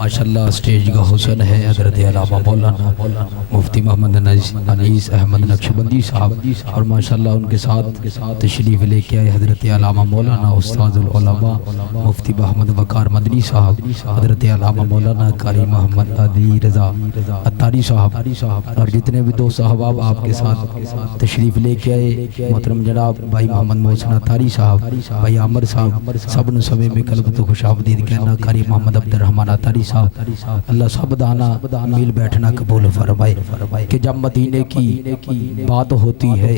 माशाल्लाह स्टेज का हुसन है हज़रत अल्लामा मौलाना मुफ्ती मोहम्मद अनीस अहमद नक्शबंदी साहब और माशाल्लाह उनके साथ तशरीफ़ लेके आए हज़रत अल्लामा मौलाना उस्तादुल उलमा मुफ्ती मोहम्मद वकार मदनी साहब, हज़रत अल्लामा मौलाना कारी मोहम्मद अली रज़ा अत्तारी साहब और जितने भी दोस्त साहबाब आपके साथ तशरीफ़ लेके आए, मोहतरम जनाब भाई मोहम्मद मोहसिन अत्तारी साहब, भाई आमर साहब, सब ने समय में कल्ब तो खुशामदीद कहना, कारी मोहम्मद अब्दुर्रहमान अत्तारी साहब, अल्लाह सब दाना मिल बैठना कबूल फरमाए कि जब मदीने की बात होती है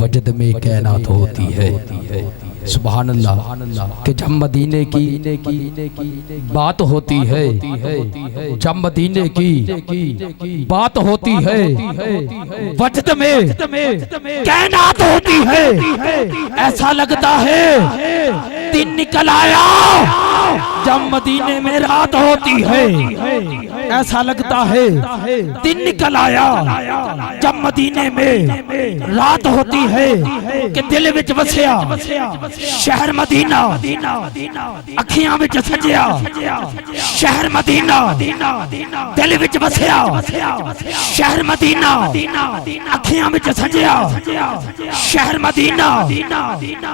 वजद में कायनात होती है। सुभान अल्लाह कि जब मदीने की बात होती है, जब मदीने की बात होती है वजद में कायनात होती है। ऐसा लगता है दिन निकल आया जब मदीने में रात होती है। ऐसा लगता है दिन निकल आया जब मदीने में रात होती है कि दिल विच वसिया शहर मदीना, अखियां विच सजिया शहर मदीना, दिल विच वसिया शहर मदीना, अखियां विच सजिया शहर मदीना।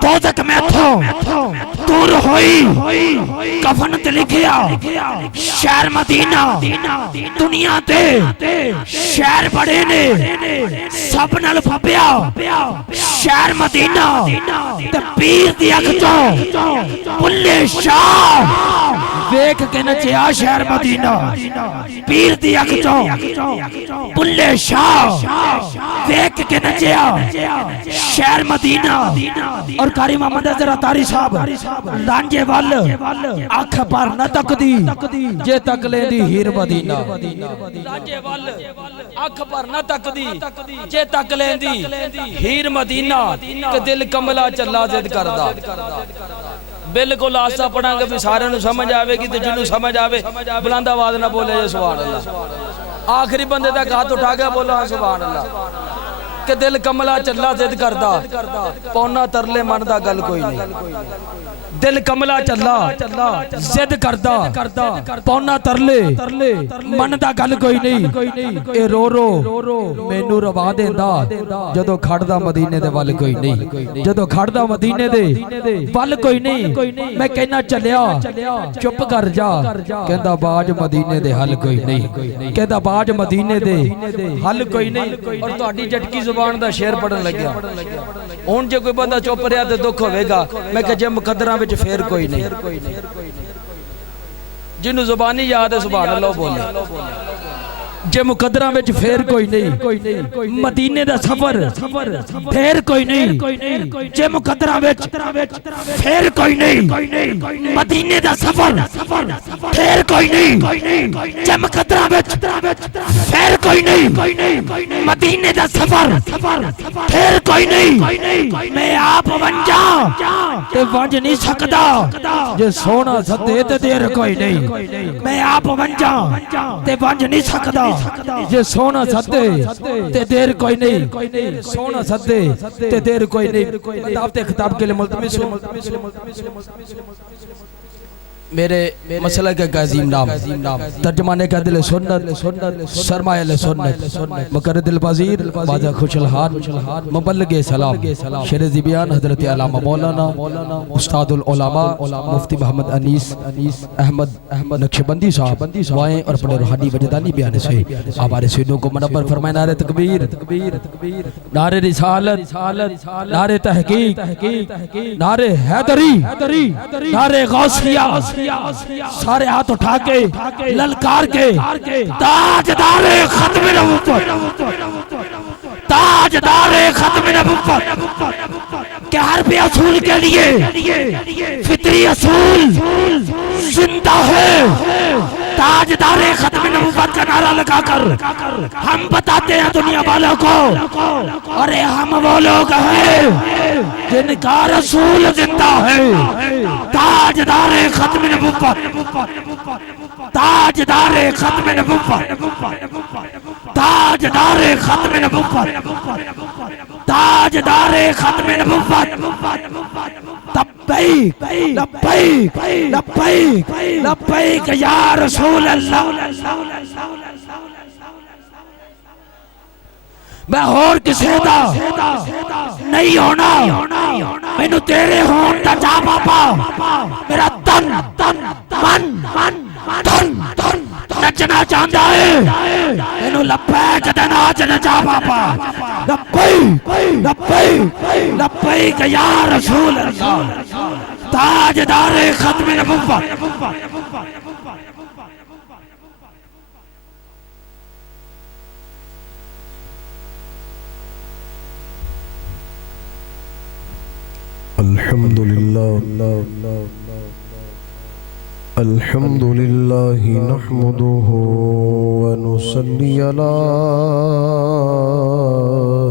दोज़ख मैथों दूर होई कफन ते लिखिया शहर मदीना। दुनिया ते शहर बड़े ने सब नाल फब्या शहर मदीना ते पीर दी अख चों बुल्ले शाह वेख के नचिया शहर मदीना। पीर दी अख चों बुल्ले शाह वेख के नचिया शहर मदीना। और कारी मोहम्मद अत्तारी साहब लांजे वाल अख पर न तकदी जे तक लेंदी हीर मदीना। लांजे वाल अख पर न तकदी जे तक लेंदी हीर मदीना के दिल कमला चला जिद करदा। बिल्कुल आसा पढ़ांगे भी सारे नु समझ आवेगी ते जिन्नू समझ आवे बुलंद आवाज ना बोले जे सुभान अल्लाह। आखिरी बंदे तक हाथ उठा के बोलो हाँ सुभान अल्लाह। के दिल कमला चला जिद करदा पौना तरले मन दा गल कोई नहीं। दिल कमला चला जिद करदा पौना तरले मन दा गल कोई नहीं। ए रो रो मैनू रवा देंदा जदों खड़दा मदीने दे वल कोई नहीं, जदों खड़दा मदीने दे वल कोई नहीं। मैं कहना चलिया चुप कर जा कहंदा बाज मदीने दे हल कोई नहीं, कहंदा बाज मदीने दे हल कोई नहीं। और तुहाडी जटकी जुबान दा शेर पढ़न लग्या हुण जे कोई बंदा चुप रहा ते दुख होवेगा। मैं कह जे मुकद्दरां विच फेर कोई नहीं। जिन्नू जुबानी याद है सुभान अल्लाह बोले जे मुकद्दरां विच फेर कोई नहीं। मदीने दा सफर फेर कोई नहीं जे मुकद्दरां विच फेर कोई नहीं। मदीने दा सफर फेर कोई नहीं जे मुकद्दरां विच फेर कोई नहीं। मदीने दा सफर फेर कोई नहीं। मैं आप वंजा ते वंज नहीं सकदा जे सोना सदे ते देर कोई नहीं। मैं आप वंजा ते वंज नहीं सकदा जे सोना सदे ते देर कोई नहीं। सोना सदे ते देर कोई नहीं। दावते खिताब के लिए मुल्तमिस मेरे मसला के गाजीम नाम तर्जमाने का दिल सुन्नत सरमाया सुन्नत मकर दिल वजीर बाजा खुशल हाल मुबल्लिगे सलाम शेर ज़िबियान हज़रत अल्लामा मौलाना उस्तादुल उलमा मुफ्ती मोहम्मद अनीस अहमद नक्शबंदी साहब दुआएं और अपने रूहानी वजदानी बयान से हमारे सीनों को मुनव्वर फरमाए। नारे तकबीर नारे रिसालत नारे तहकीक नारे हैदरी नारे गौसिया सारे हाथ उठा के ललकार के ताजदारे खत्म नबुव्वत ताजदारे खत्म नबुव्वत के हर भी असूल के लिए फितरी असूल जिंदा है। ताजदारे खत्म नबुव्वत का नारा लगाकर हम बताते हैं दुनिया वालों को अरे हम वो लोग हैं जिनका रसूल जिंदा है। ताजदारे खत्म नबुव्वत ताजदारे खत्म नबुव्वत ताजदारे खत्म नबुव्वत ताजदारे खत्म नबुव्वत तब लब्बैक लब्बैक लब्बैक लब्बैक या रसूल अल्लाह। मैं होर किसे दा नहीं होना, मैनू तेरे होण दा चा बाबा। मेरा तन मन धन नचना चाहता है, मैनू लब्बैक दा नाच नचा बाबा। लब्बैक लब्बैक लब्बैक या रसूल अल्लाह, ताजदारे खत्म नबुव्वत। अल्हम्दुलिल्लाह नहमदुहु व नुसल्ली अला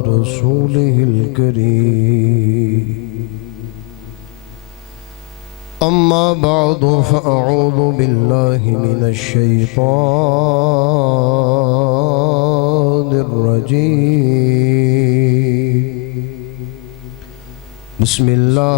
रसूलिहिल करीम। अम्मा बअदु फअऊज़ु बिल्लाहि मिनश शैतानिर रजीम। बिस्मिल्लाहिर्रहमानिर्रहीम।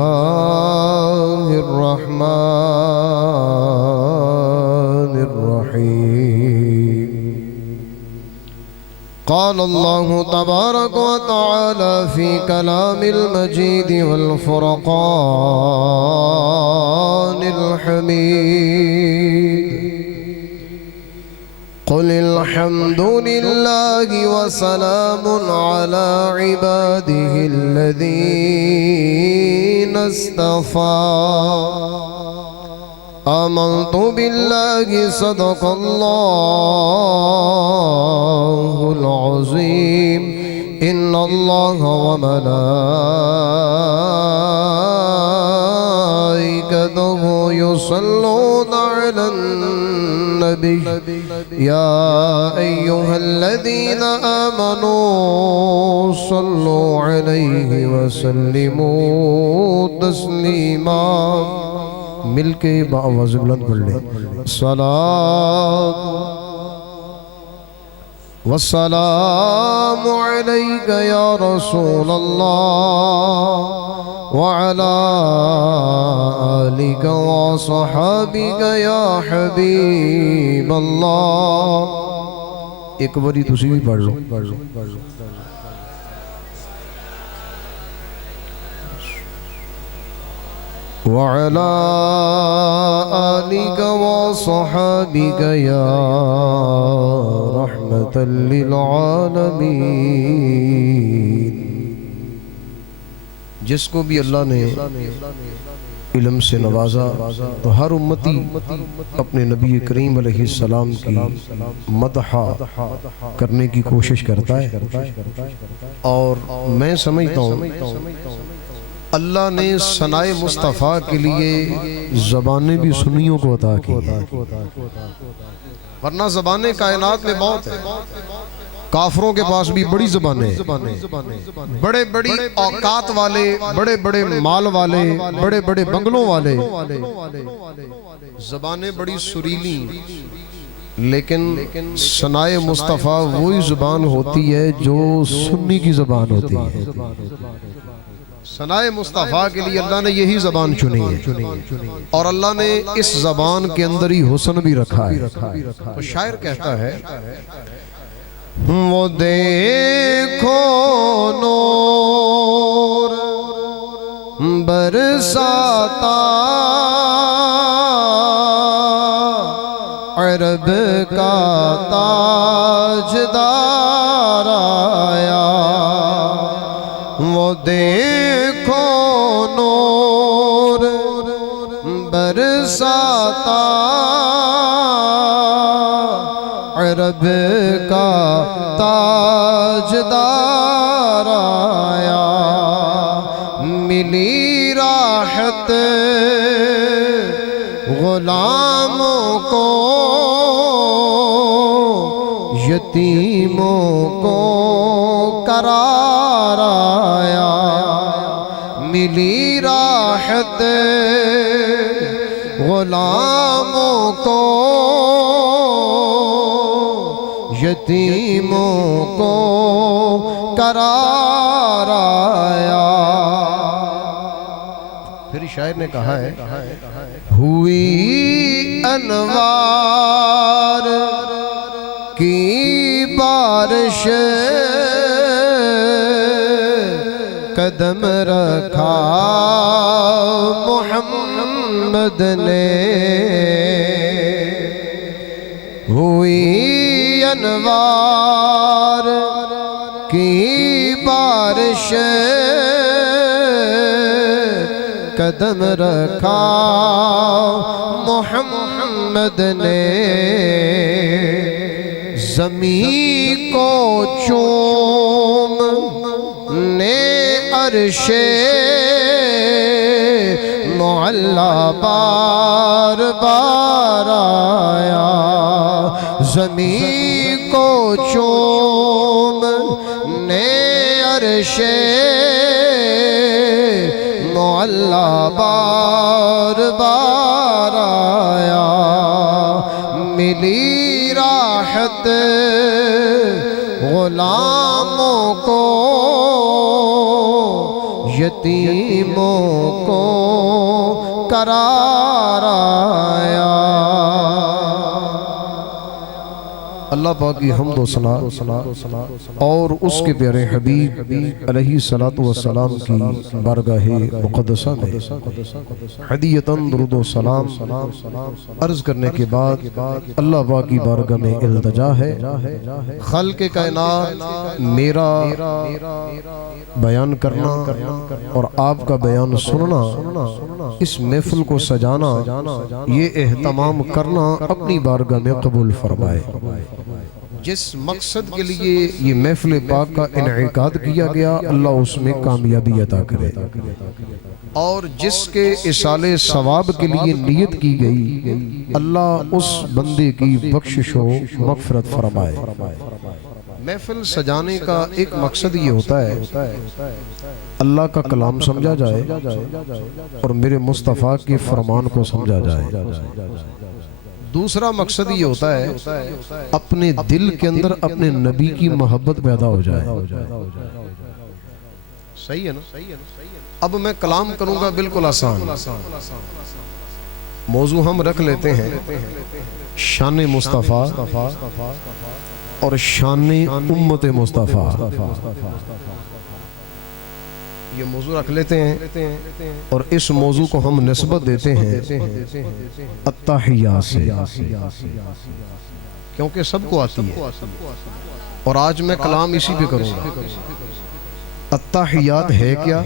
क़ाल अल्लाहु तबारक व तआला फ़ी कलामिल मजीद वल फ़ुरक़ानिल हमीद। क़ुलिल हम्दुलिल्लाहि व सलामुन अला इबादिहिल्लज़ीना इस्तफ़ा। आमन्तु बिल्लाहि सदक़ल्लाहुल अज़ीम। इन्नल्लाहा व मलाइकतहु युसल्लूना अलन नबी या अय्युहल्लज़ीना आमनू सल्लु अलैहि व सल्लिमू तस्लीमा। मिलके बाआवाज़ बुलंद पढ़ ले। सलात वस्सलामु अलैका या रसूल अल्लाह व अला आलिका व सहाबिका या हबीब अल्लाह। एक बारी तुसी भी पढ़ लो। वअला आलिका व सहाबिका या रहमतल लिल आलमीन। जिसको भी अल्लाह ने इल्म से नवाजा तो हर उम्मती अपने नबी करीम अलैहिस्सलाम की मदह करने की कोशिश करता है। और मैं समझता हूँ अल्लाह ने सनाए मुस्तफ़ा के लिए ज़बानें भी सुन्नियों को अता की, वरना ज़बानें कायनात में बहुत है। काफरों के पास भी बड़ी ज़बानें, बड़े बड़ी औकात वाले, बड़े बड़े माल वाले, बड़े बड़े बंगलों वाले, ज़बानें बड़ी सुरीली, लेकिन सनाए मुस्तफ़ा वही ज़ुबान होती है जो सुन्नी की ज़बान होती है। सनाए मुस्तफ़ा के लिए अल्लाह ने यही ज़बान चुनी है, और अल्लाह ने इस ज़बान के अंदर ही हुस्न भी रखा है। तो शायर कहता है, वो देखो नूर बरसाता अरब का ताजदार आया। वो देखो नूर बरसाता अरब का ताजदार आया। मिली राहत गुलामों को, यतीमों को करार आया। मिली राहत गुलामों को, यतीमों को करार आया। फिर शायर ने कहा है, हुई अनवार की बारिश, कदम रखा मोहम्मद ने। हुई अनवार की बारिश, कदम रखा मोहम्मद ने। ज़मीं को चूम ने अर्शे मुअल्ला बार बार आया। ज़मीं को चूम ने अर्शे मुअल्ला बार बार आया। मिली राहत गुलामों को, यतीमों को करार आया। अल्लाह पाक की हम्द व सना और उसके प्यारे हबीब अलैहि सलातु व सलाम की बारगाहे मुक़द्दसा में हदीयतन दुरूद व सलाम अर्ज करने के बाद अल्लाह पाक की बारगाह में इल्तिजा है, खल्क़ कायनात मेरा बयान करना और आपका बयान सुनना, इस महफिल को सजाना, ये एहतमाम करना अपनी बारगाह में कबूल फरमाए। जिस मकसद के लिए ये महफिल पाक का इनेकाद किया गया, अल्लाह उसमें कामयाबी अता करे और जिसके इसाले सवाब के लिए नियत की गई, अल्लाह उस बंदे की बख्शिश व मग़फ़िरत फरमाए। महफिल सजाने का एक मकसद ये होता है अल्लाह का कलाम समझा जाए और मेरे मुस्तफ़ा के फरमान को समझा जाए। दूसरा मकसद ये होता है अपने दिल के अंदर अपने नबी की मोहब्बत पैदा हो जाए। सही है ना? अब मैं कलाम करूंगा बिल्कुल आसान। मौजू हम रख लेते हैं शान मुस्तफ़ा और शान उम्मत मुस्तफ़ा। ये मौजू रख लेते हैं और इस मौजू को हम निस्बत देते हैं अत्ताहिया से, क्योंकि सबको आती है और आज मैं कलाम इसी पे करूंगा। अत्ताहियात है क्या?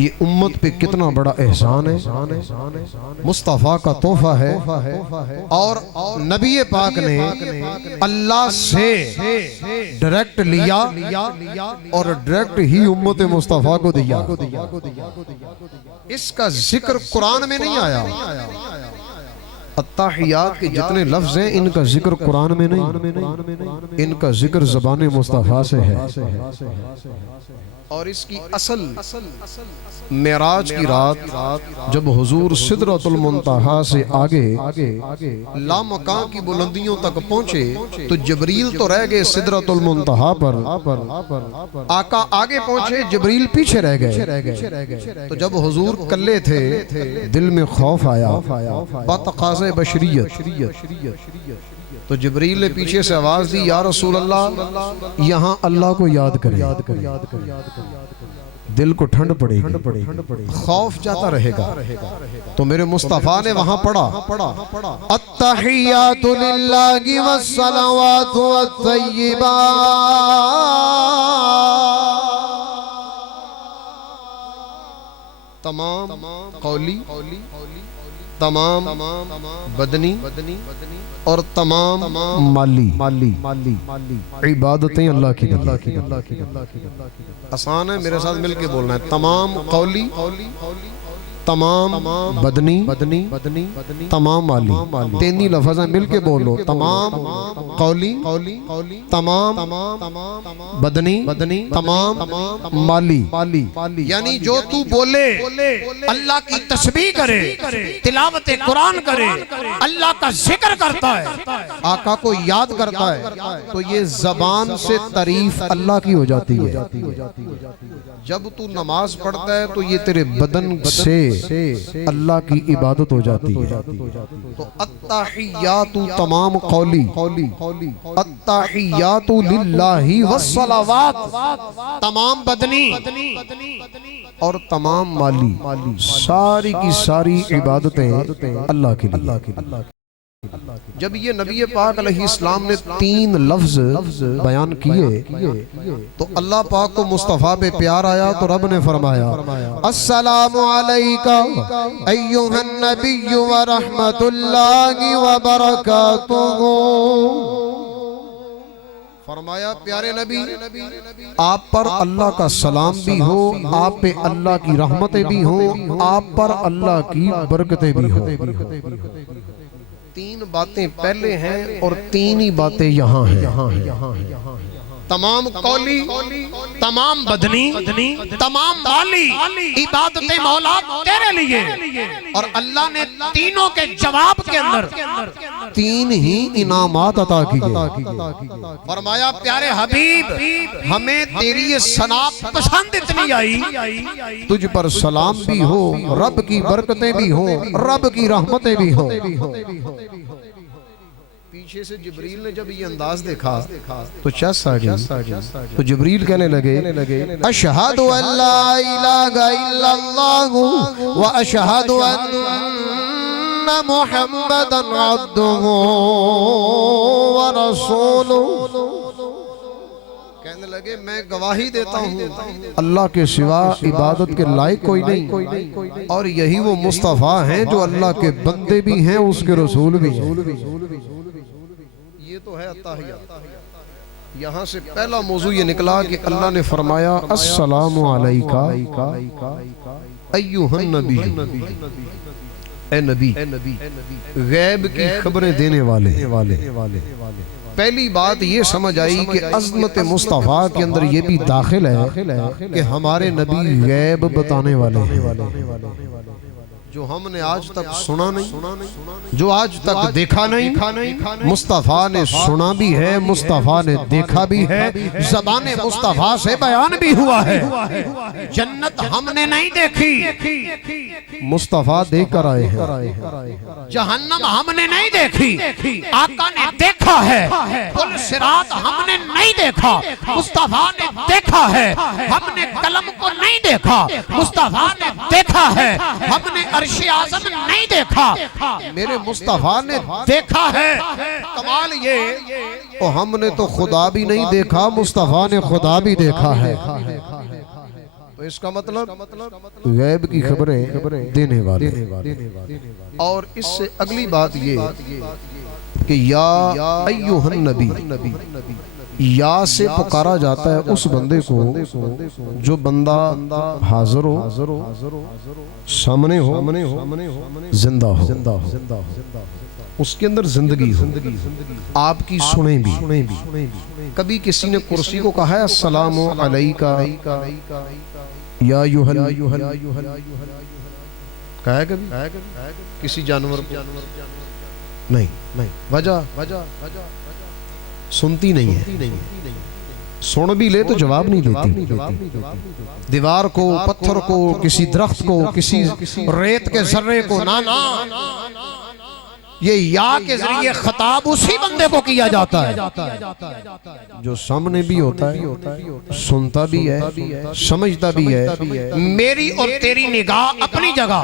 ये उम्मत पे कितना बड़ा एहसान है, मुस्तफ़ा का तोहफा है और नबी पाक ने अल्लाह से डायरेक्ट लिया और डायरेक्ट ही उम्मत मुस्तफ़ा को दिया। इसका जिक्र कुरान में नहीं आया। अत्ताहियात के जितने लफ्ज हैं इनका जिक्र कुरान में नहीं, इनका जिक्र ज़बान मुस्तफ़ा से है। और इसकी असल मेराज की रात जब हुजूर सिदरतुल मुंतहा से आगे लामकां की बुलंदियों तक पहुंचे तो जबरील तो रह गए सिदरतुल मुंतहा पर, आका आगे पहुंचे, जबरील पीछे रह गए। तो जब हुजूर कल्ले थे दिल में खौफ आया बतक़ाज़े बशरियत, तो जबरील ने पीछे से आवाज दी, या रसूल अल्लाह यहाँ अल्लाह को याद करें, दिल को ठंड पड़ेगी, खौफ जाता रहेगा। तो मेरे मुस्तफ़ा ने वहां पढ़ा अत्तहियातु लिल्लाहि वस्सलावातु वत्तय्यिबात, तमाम कौली, तमाम बदनी और तमाम माली इबादतें अल्लाह की। आसान है, मेरे साथ मिलके बोलना है। तमाम कौली, तमाम बदनी, तमाम माली। तीन ही लफ्ज़ हैं, मिलके बोलो। तमाम कौली, तमाम बदनी, तमाम माली। यानी जो तू बोले, अल्लाह की तस्बीह करे, तिलावत कुरान करे, अल्लाह का जिक्र करता है, आका को याद करता है, तो ये जबान से तारीफ अल्लाह की हो जाती है। जब तू नमाज पढ़ता है तो ये तेरे बदन से अल्लाह की इबादत हो जाती है। तो अत्ताहियातु तमाम कौली, अत्ताहियातु लिल्लाहि वस्सलावात, तमाम बदनी और तमाम माली, सारी की सारी इबादतें अल्लाह के लिए। जब ये नबी पाक अलैहिस्सलाम ने 3 लफ्ज बयान किए तो अल्लाह पाक को मुस्तफ़ा पे प्यार आया तो रब ने फरमाया अस्सलामु अलैका अय्युहन नबिय्यु व रहमतुल्लाहि व बरकातुहू। फरमाया प्यारे नबी आप पर अल्लाह का सलाम भी हो, आप पे अल्लाह की रहमतें भी हो, आप पर अल्लाह की बरकतें भी हो। 3 बातें पहले हैं और 3 ही बातें यहाँ हैं। तमाम कौली, तमाम बदनी, तमाम माली इबादतें मौला तेरे लिए, और अल्लाह ने तीनों के जवाब के अंदर 3 ही इनामात अता किए। फरमाया प्यारे हबीब हमें तेरी ये सना पसंद इतनी आई, तुझ पर सलाम भी हो, रब की बरकतें भी हो, रब की रहमतें भी हो। पीछे से जिब्रील ने जब ये अंदाज देखा तो चस आ गई। तो जिब्रील कहने लगे अशहदु अल्ला इलाहा इल्लल्लाहु व अशहदु अन्ना मुहम्मदन अब्दुहु व रसूलुहु। कहने लगे मैं गवाही देता हूँ अल्लाह के सिवा इबादत के लायक कोई नहीं, और यही वो मुस्तफ़ा हैं जो अल्लाह के बंदे भी हैं, उसके रसूल भी हैं। ये तो है अत्ताहियात। यहाँ से पहला मौजू ये निकला कि अल्लाह ने फरमाया अस्सलामु अलैका अय्युहन नबी, ए नबी, गैब की खबरें देने वाले। पहली बात ये समझ आई कि अज़मत मुस्तफ़ा के अंदर ये भी दाखिल है कि हमारे नबी गैब बताने वाले हैं। जो हमने आज तक सुना नहीं, जो आज तक देखा नहीं, मुस्तफ़ा ने सुना भी है, मुस्तफ़ा ने देखा भी है, ज़बाने मुस्तफ़ा से बयान भी हुआ है। जन्नत हमने नहीं देखी, मुस्तफ़ा देकर आए हैं। जहन्नम हमने नहीं देखी, आका ने देखा है। पुल सिरात हमने नहीं देखा, मुस्तफ़ा ने देखा है। हमने कलम को नहीं देखा, मुस्तफ़ा ने देखा है। हमने अर्श आज़म नहीं देखा, मेरे मुस्तफ़ा ने देखा है। कमाल ये तो हमने तो खुदा भी नहीं देखा, मुस्तफ़ा ने खुदा भी देखा है। तो इसका मतलब गैब की खबरें देने वाले। और इससे अगली बात ये कि या अय्युहन नबी, या से पुकारा जाता है उस बंदे को जो बंदा हाजिर हो, सामने हो, जिंदा हो, उसके अंदर जिंदगी हो, आपकी सुने भी। कभी किसी ने कुर्सी को कहा है अस्सलामु अलैका या अय्युहल, कहा है कभी किसी जानवर को? नहीं, वजह सुनती नहीं है। सुन भी ले तो जवाब नहीं देती। दीवार को, पत्थर को, किसी दरख्त को, किसी रेत के जर्रे को, ना ये या के जरिए खिताब उसी बंदे को किया जाता है जो सामने भी होता है, सुनता भी है, समझता भी है। मेरी और तेरी निगाह अपनी जगह,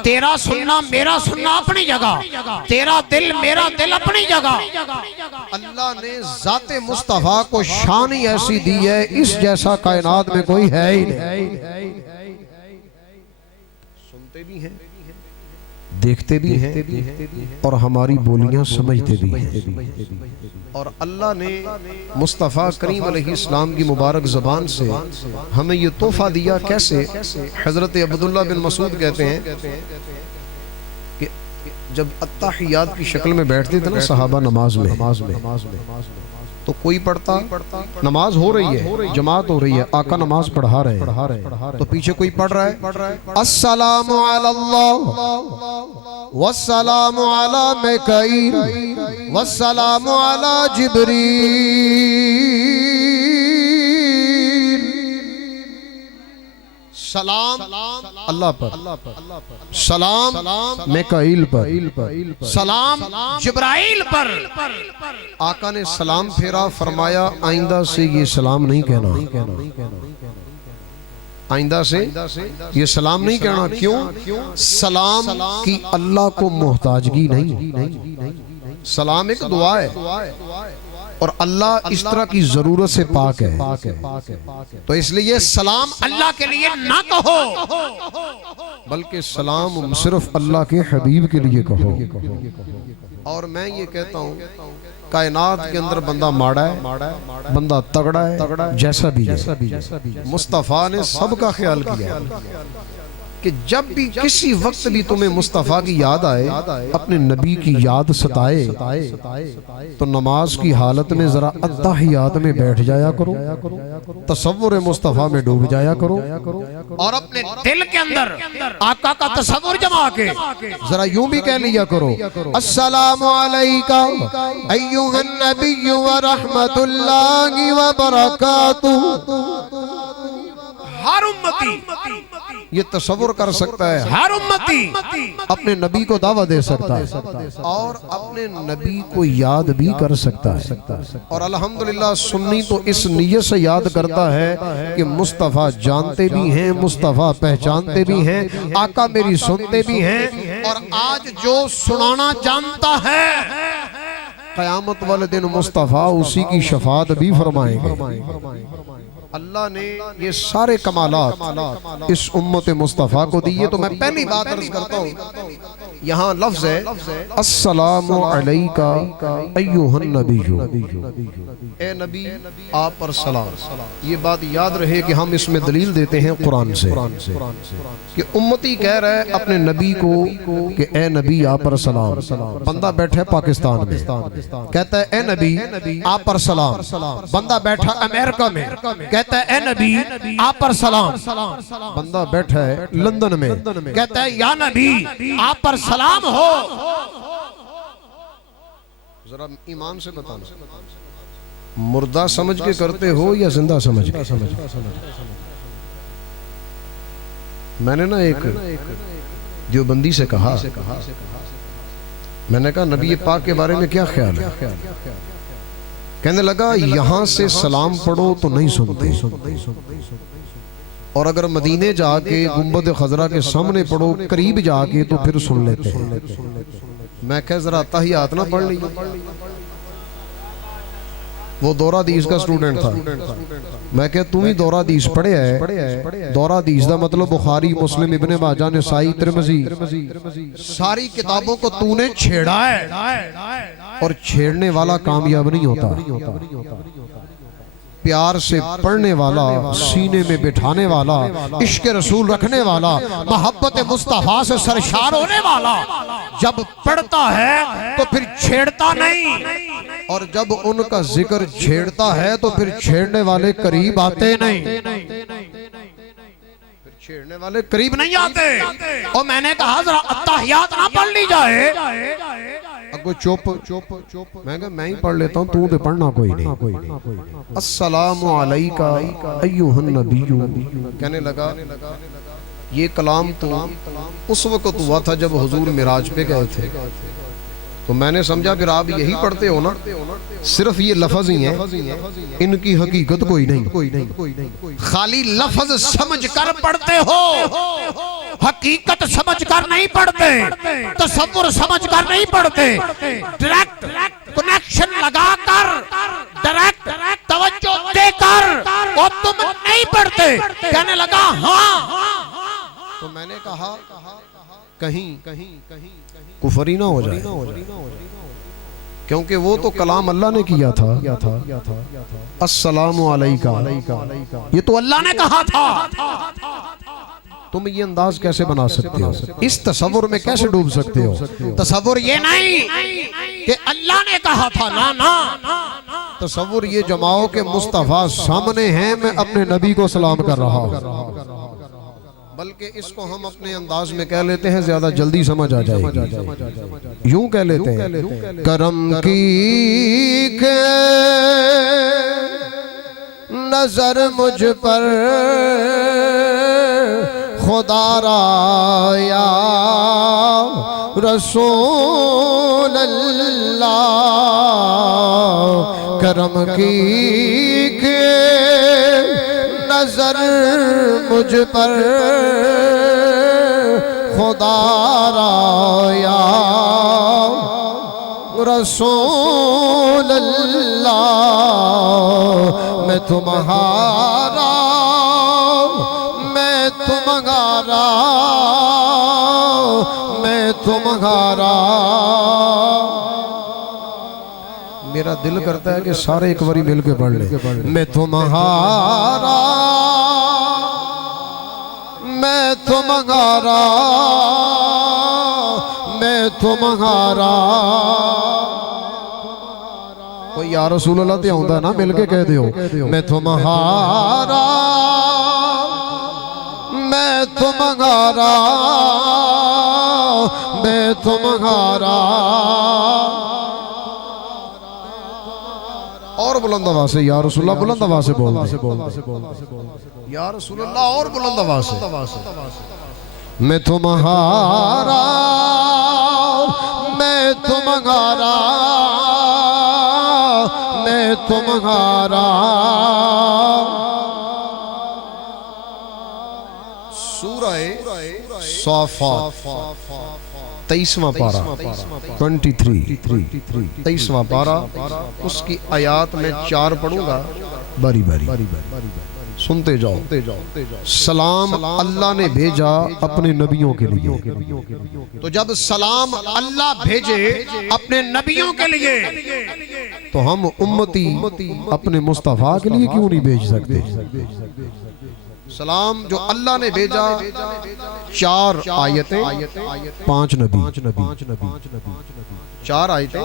तेरा सुनना मेरा सुनना अपनी जगह, तेरा दिल मेरा दिल अपनी जगह। अल्लाह ने ज़ाते मुस्तफ़ा को शान ही ऐसी दी है, इस जैसा कायनात में कोई है ही नहीं। सुनते भी हैं, देखते भी हैं, और हमारी बोलियां समझते भी हैं। और अल्लाह ने मुस्तफ़ा करीम अलैहिस्सलाम की मुबारक ज़बान से हमें ये तोहफा दिया। कैसे? हज़रत अब्दुल्लाह बिन मसूद कहते हैं कि जब अत्ताहियात की शक्ल में बैठते थे ना सहाबा नमाज में, तो कोई पढ़ता, नमाज हो रही है, जमात हो रही है, आका नमाज पढ़ा रहे हैं, तो पीछे कोई पढ़ रहा है अस्सलामु अलल्लाह वस्सलामु अला मिकाईल वस्सलामु अला जिब्रील। सलाम अल्लाह पर, सलाम मिकाईल पर, सलाम जिब्राइल पर। आका ने सलाम फेरा, फरमाया आइंदा से ये सलाम नहीं कहना, आइंदा से ये सलाम नहीं कहना। क्यों? सलाम की अल्लाह को मोहताजगी नहीं। सलाम एक दुआ है और अल्लाह इस तरह की जरूरत से पाक है, तो इसलिए सलाम अल्लाह के लिए ना कहो, बल्कि सलाम सिर्फ अल्लाह के हबीब के लिए कहो। और मैं ये कहता हूँ, कायनात के अंदर बंदा माड़ा है, बंदा तगड़ा है, जैसा भी है, मुस्तफ़ा ने सबका ख्याल किया कि जब भी किसी वक्त भी तुम्हें मुस्तफ़ा की याद आए, अपने नबी की याद सताए, तो नमाज की हालत में जरा अत्ताहियात में बैठ जाया करो, तसव्वुर मुस्तफ़ा में डूब जाया करो, और अपने दिल के अंदर आका का तसव्वुर जमा के जरा यूं भी कह लिया करो, अस्सलामु अलैका अय्युहन नबिय्यु व रहमतुल्लाहि व बरकातुहू। हर उम्मती ये तसव्वुर कर सकता है, हर उम्मती अपने नबी को दावा दे सकता है और अपने नबी को याद भी कर सकता है। और अल्हम्दुलिल्लाह सुन्नी तो इस नियत से याद करता है कि मुस्तफ़ा जानते भी हैं, मुस्तफ़ा पहचानते भी हैं, आका मेरी सुनते भी हैं। और आज जो सुनाना जानता है, क़यामत वाले दिन मुस्तफ़ा उसी की शफाअत भी फरमाएंगे। अल्लाह ने ये सारे कमालात इस उम्मत मुस्तफ़ा को दिए। तो मैं पहली बात अर्ज करता हूँ, यहाँ लफ्ज है अस्सलामु अलैका अय्युहन नबिय्यु, ए नबी आप पर सलाम। ये बात याद रहे कि हम इसमें दलील देते हैं कुरान से कि उम्मती कह रहा है अपने नबी को कि ए नबी आप पर सलाम। बंदा बैठा है पाकिस्तान में, कहता है ए नबी आप पर सलाम। बंदा बैठा अमेरिका में, कहता है ए नबी आप पर सलाम। बंदा बैठा है लंदन में, कहता है या नबी आप पर सलाम हो। जरा ईमान से बताना, मुर्दा समझ के करते हो या जिंदा समझ के? मैंने ना एक देवबंदी से कहा, मैंने कहा नबी पाक के बारे में क्या ख्याल है? कहने लगा यहाँ से सलाम पढ़ो तो नहीं सुनते, और अगर मदीने जाके गुंबद खजरा के सामने पढ़ो करीब जाके तो फिर सुन लेते हैं। मैं कह जरा तहियात ना पढ़ ली। वो दौरा हदीस का स्टूडेंट था। मैं कह तू ही दौरा हदीस पढ़े है? दौरा हदीस का मतलब बुखारी, मुस्लिम, इब्ने माजा, नसाई, तिरमिज़ी, सारी किताबों को तूने छेड़ा है, और छेड़ने वाला कामयाब नहीं होता। प्यार से पढ़ने वाला, सीने में बिठाने वाला, इश्क रसूल रखने वाला, मोहब्बत मुस्तफा से सरशार होने वाला जब पढ़ता है तो फिर छेड़ता नहीं, और जब उनका जिक्र छेड़ता है तो फिर छेड़ने वाले करीब आते नहीं, छेड़ने वाले करीब नहीं आते। और मैंने कहा जरा अत्ताहियात ना पढ़ ली जाए। अब चुप, मैं कहा मैं ही पढ़ लेता हूँ, तू तो पढ़ना कोई नहीं। अस्सलामु अलैका अय्युहन नबिय्यु कहने लगा। ये कलाम तो उस वक्त हुआ था जब हुजूर मिराज पे गए थे, तो मैंने समझा फिर आप यही पढ़ते हो ना, सिर्फ ये लफ्ज ही हैं, इनकी हकीकत कोई नहीं। खाली लफ्ज समझ कर पढ़ते हो, हकीकत समझ कर नहीं पढ़ते, तसव्वुर समझ कर नहीं पढ़ते। डायरेक्ट कनेक्शन लगाकर, डायरेक्ट तवज्जो देकर और तुम नहीं पढ़ते। कहने लगा हाँ। तो मैंने कहा कहीं कुफरी ना हो जाए, क्योंकि वो तो कलाम अल्लाह ने किया था। अस्सलामु अलैका, ये तो अल्लाह ने कहा था। तुम ये अंदाज कैसे बना सकते हो? इस तसव्वुर में कैसे डूब सकते हो? तसव्वुर ये नहीं कि अल्लाह ने कहा था, ना। तसव्वुर ये जमाओ के मुस्तफा सामने हैं, मैं अपने नबी को सलाम कर रहा हूँ। बल्कि इसको हम अपने अंदाज में कह लेते हैं, ज्यादा जल्दी समझ आ जाएगी। यूं कह लेते हैं, करम की के नजर मुझ पर खुदारा या रसूल अल्लाह करम की के नजर मुझ पर खुदारा या रसूल अल्लाह मैं तुम्हारा मैं तुम्हारा मैं तुम्हारा। मेरा दिल करता है कि सारे एक बारी मिल के पढ़ ले। मैं तुम्हारा मैं तुम्हारा मैं तुम्हारा। कोई या रसूल अल्लाह ते आउंदा ना मिल के कह दियो मैं तुम्हारा मैं तुम्हारा मैं तुम्हारा। और बुलंद आवाज से या रसूल अल्लाह बुलंद आवाज से बोल या रसूल अल्लाह और बुलंद आवाज से। मैं तुम्हारा मैं तुम्हारा मैं तुम्हारा। सूरह साफ़ात 23वां पारा 23वां पारा उसकी आयात में 4 पढ़ूंगा बारी बारी सुनते जाओ। सलाम अल्लाह ने भेजा अपने नबियों के लिए। तो जब सलाम अल्लाह भेजे अपने नबियों के लिए तो हम उम्मती अपने मुस्तफा के लिए क्यों नहीं भेज सकते? सलाम जो अल्लाह ने भेजा 4 आयतें 5 नबी 4 आयतें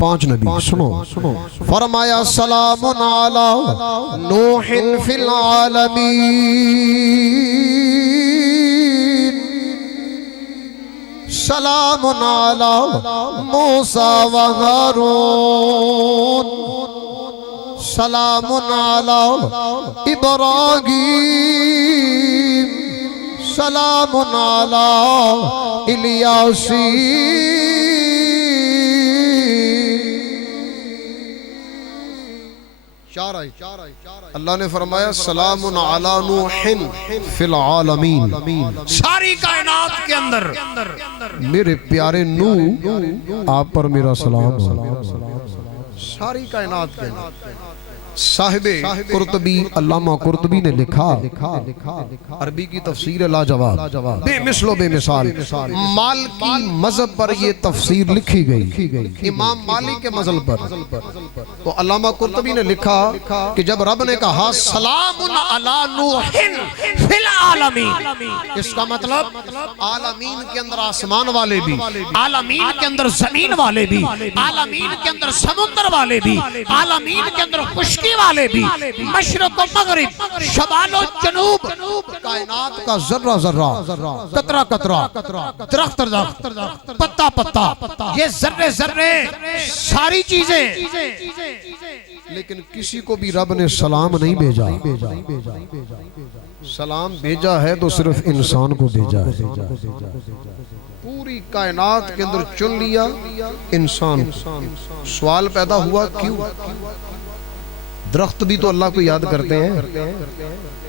5 नबी। सुनो फरमाया सलामुन अला नूहिन फिल आलमीन सलामुन अला मूसा व हारून सलामुन अला इब्राहीम सलामुन अला इलियासीन। अल्लाह ने फरमाया सलामुन अला नूहिन फिल आलमीन। सारी कायनात के अंदर मेरे प्यारे नूह आप पर मेरा सलाम। सारी कायनात के अंदर साहिबे कुर्तबी अल्लामा कुर्तबी ने लिखा अरबी की तफसीर लाजवाब बेमिसलो बेमिसाल मालिकी मजहब पर ये तफसीर लिखी गई इमाम मालिक के मजहब पर। तो अल्लामा कुर्तबी ने लिखा कि जब रब ने कहा सलामुन अला नूहिन फिल आलमीन इसका मतलब आलमीन के अंदर आसमान वाले भी आलमीन के अंदर जमीन वाले भी आलमीन के अंदर समुद्र वाले भी आलमीन के अंदर खुश्की वाले भी मशरक़ और मगरिब शमाल और जनूब कायनात का जर्रा जर्रा कतरा कतरा दरख्त दरख्त पत्ता पत्ता ये जर्रे जर्रे सारी चीजें। लेकिन किसी को भी रब ने सलाम नहीं भेजा। सलाम भेजा है तो सिर्फ इंसान को भेजा है। पूरी कायनात के अंदर चुन लिया इंसान। सवाल पैदा हुआ क्यों? दरख्त भी तो अल्लाह को याद करते हैं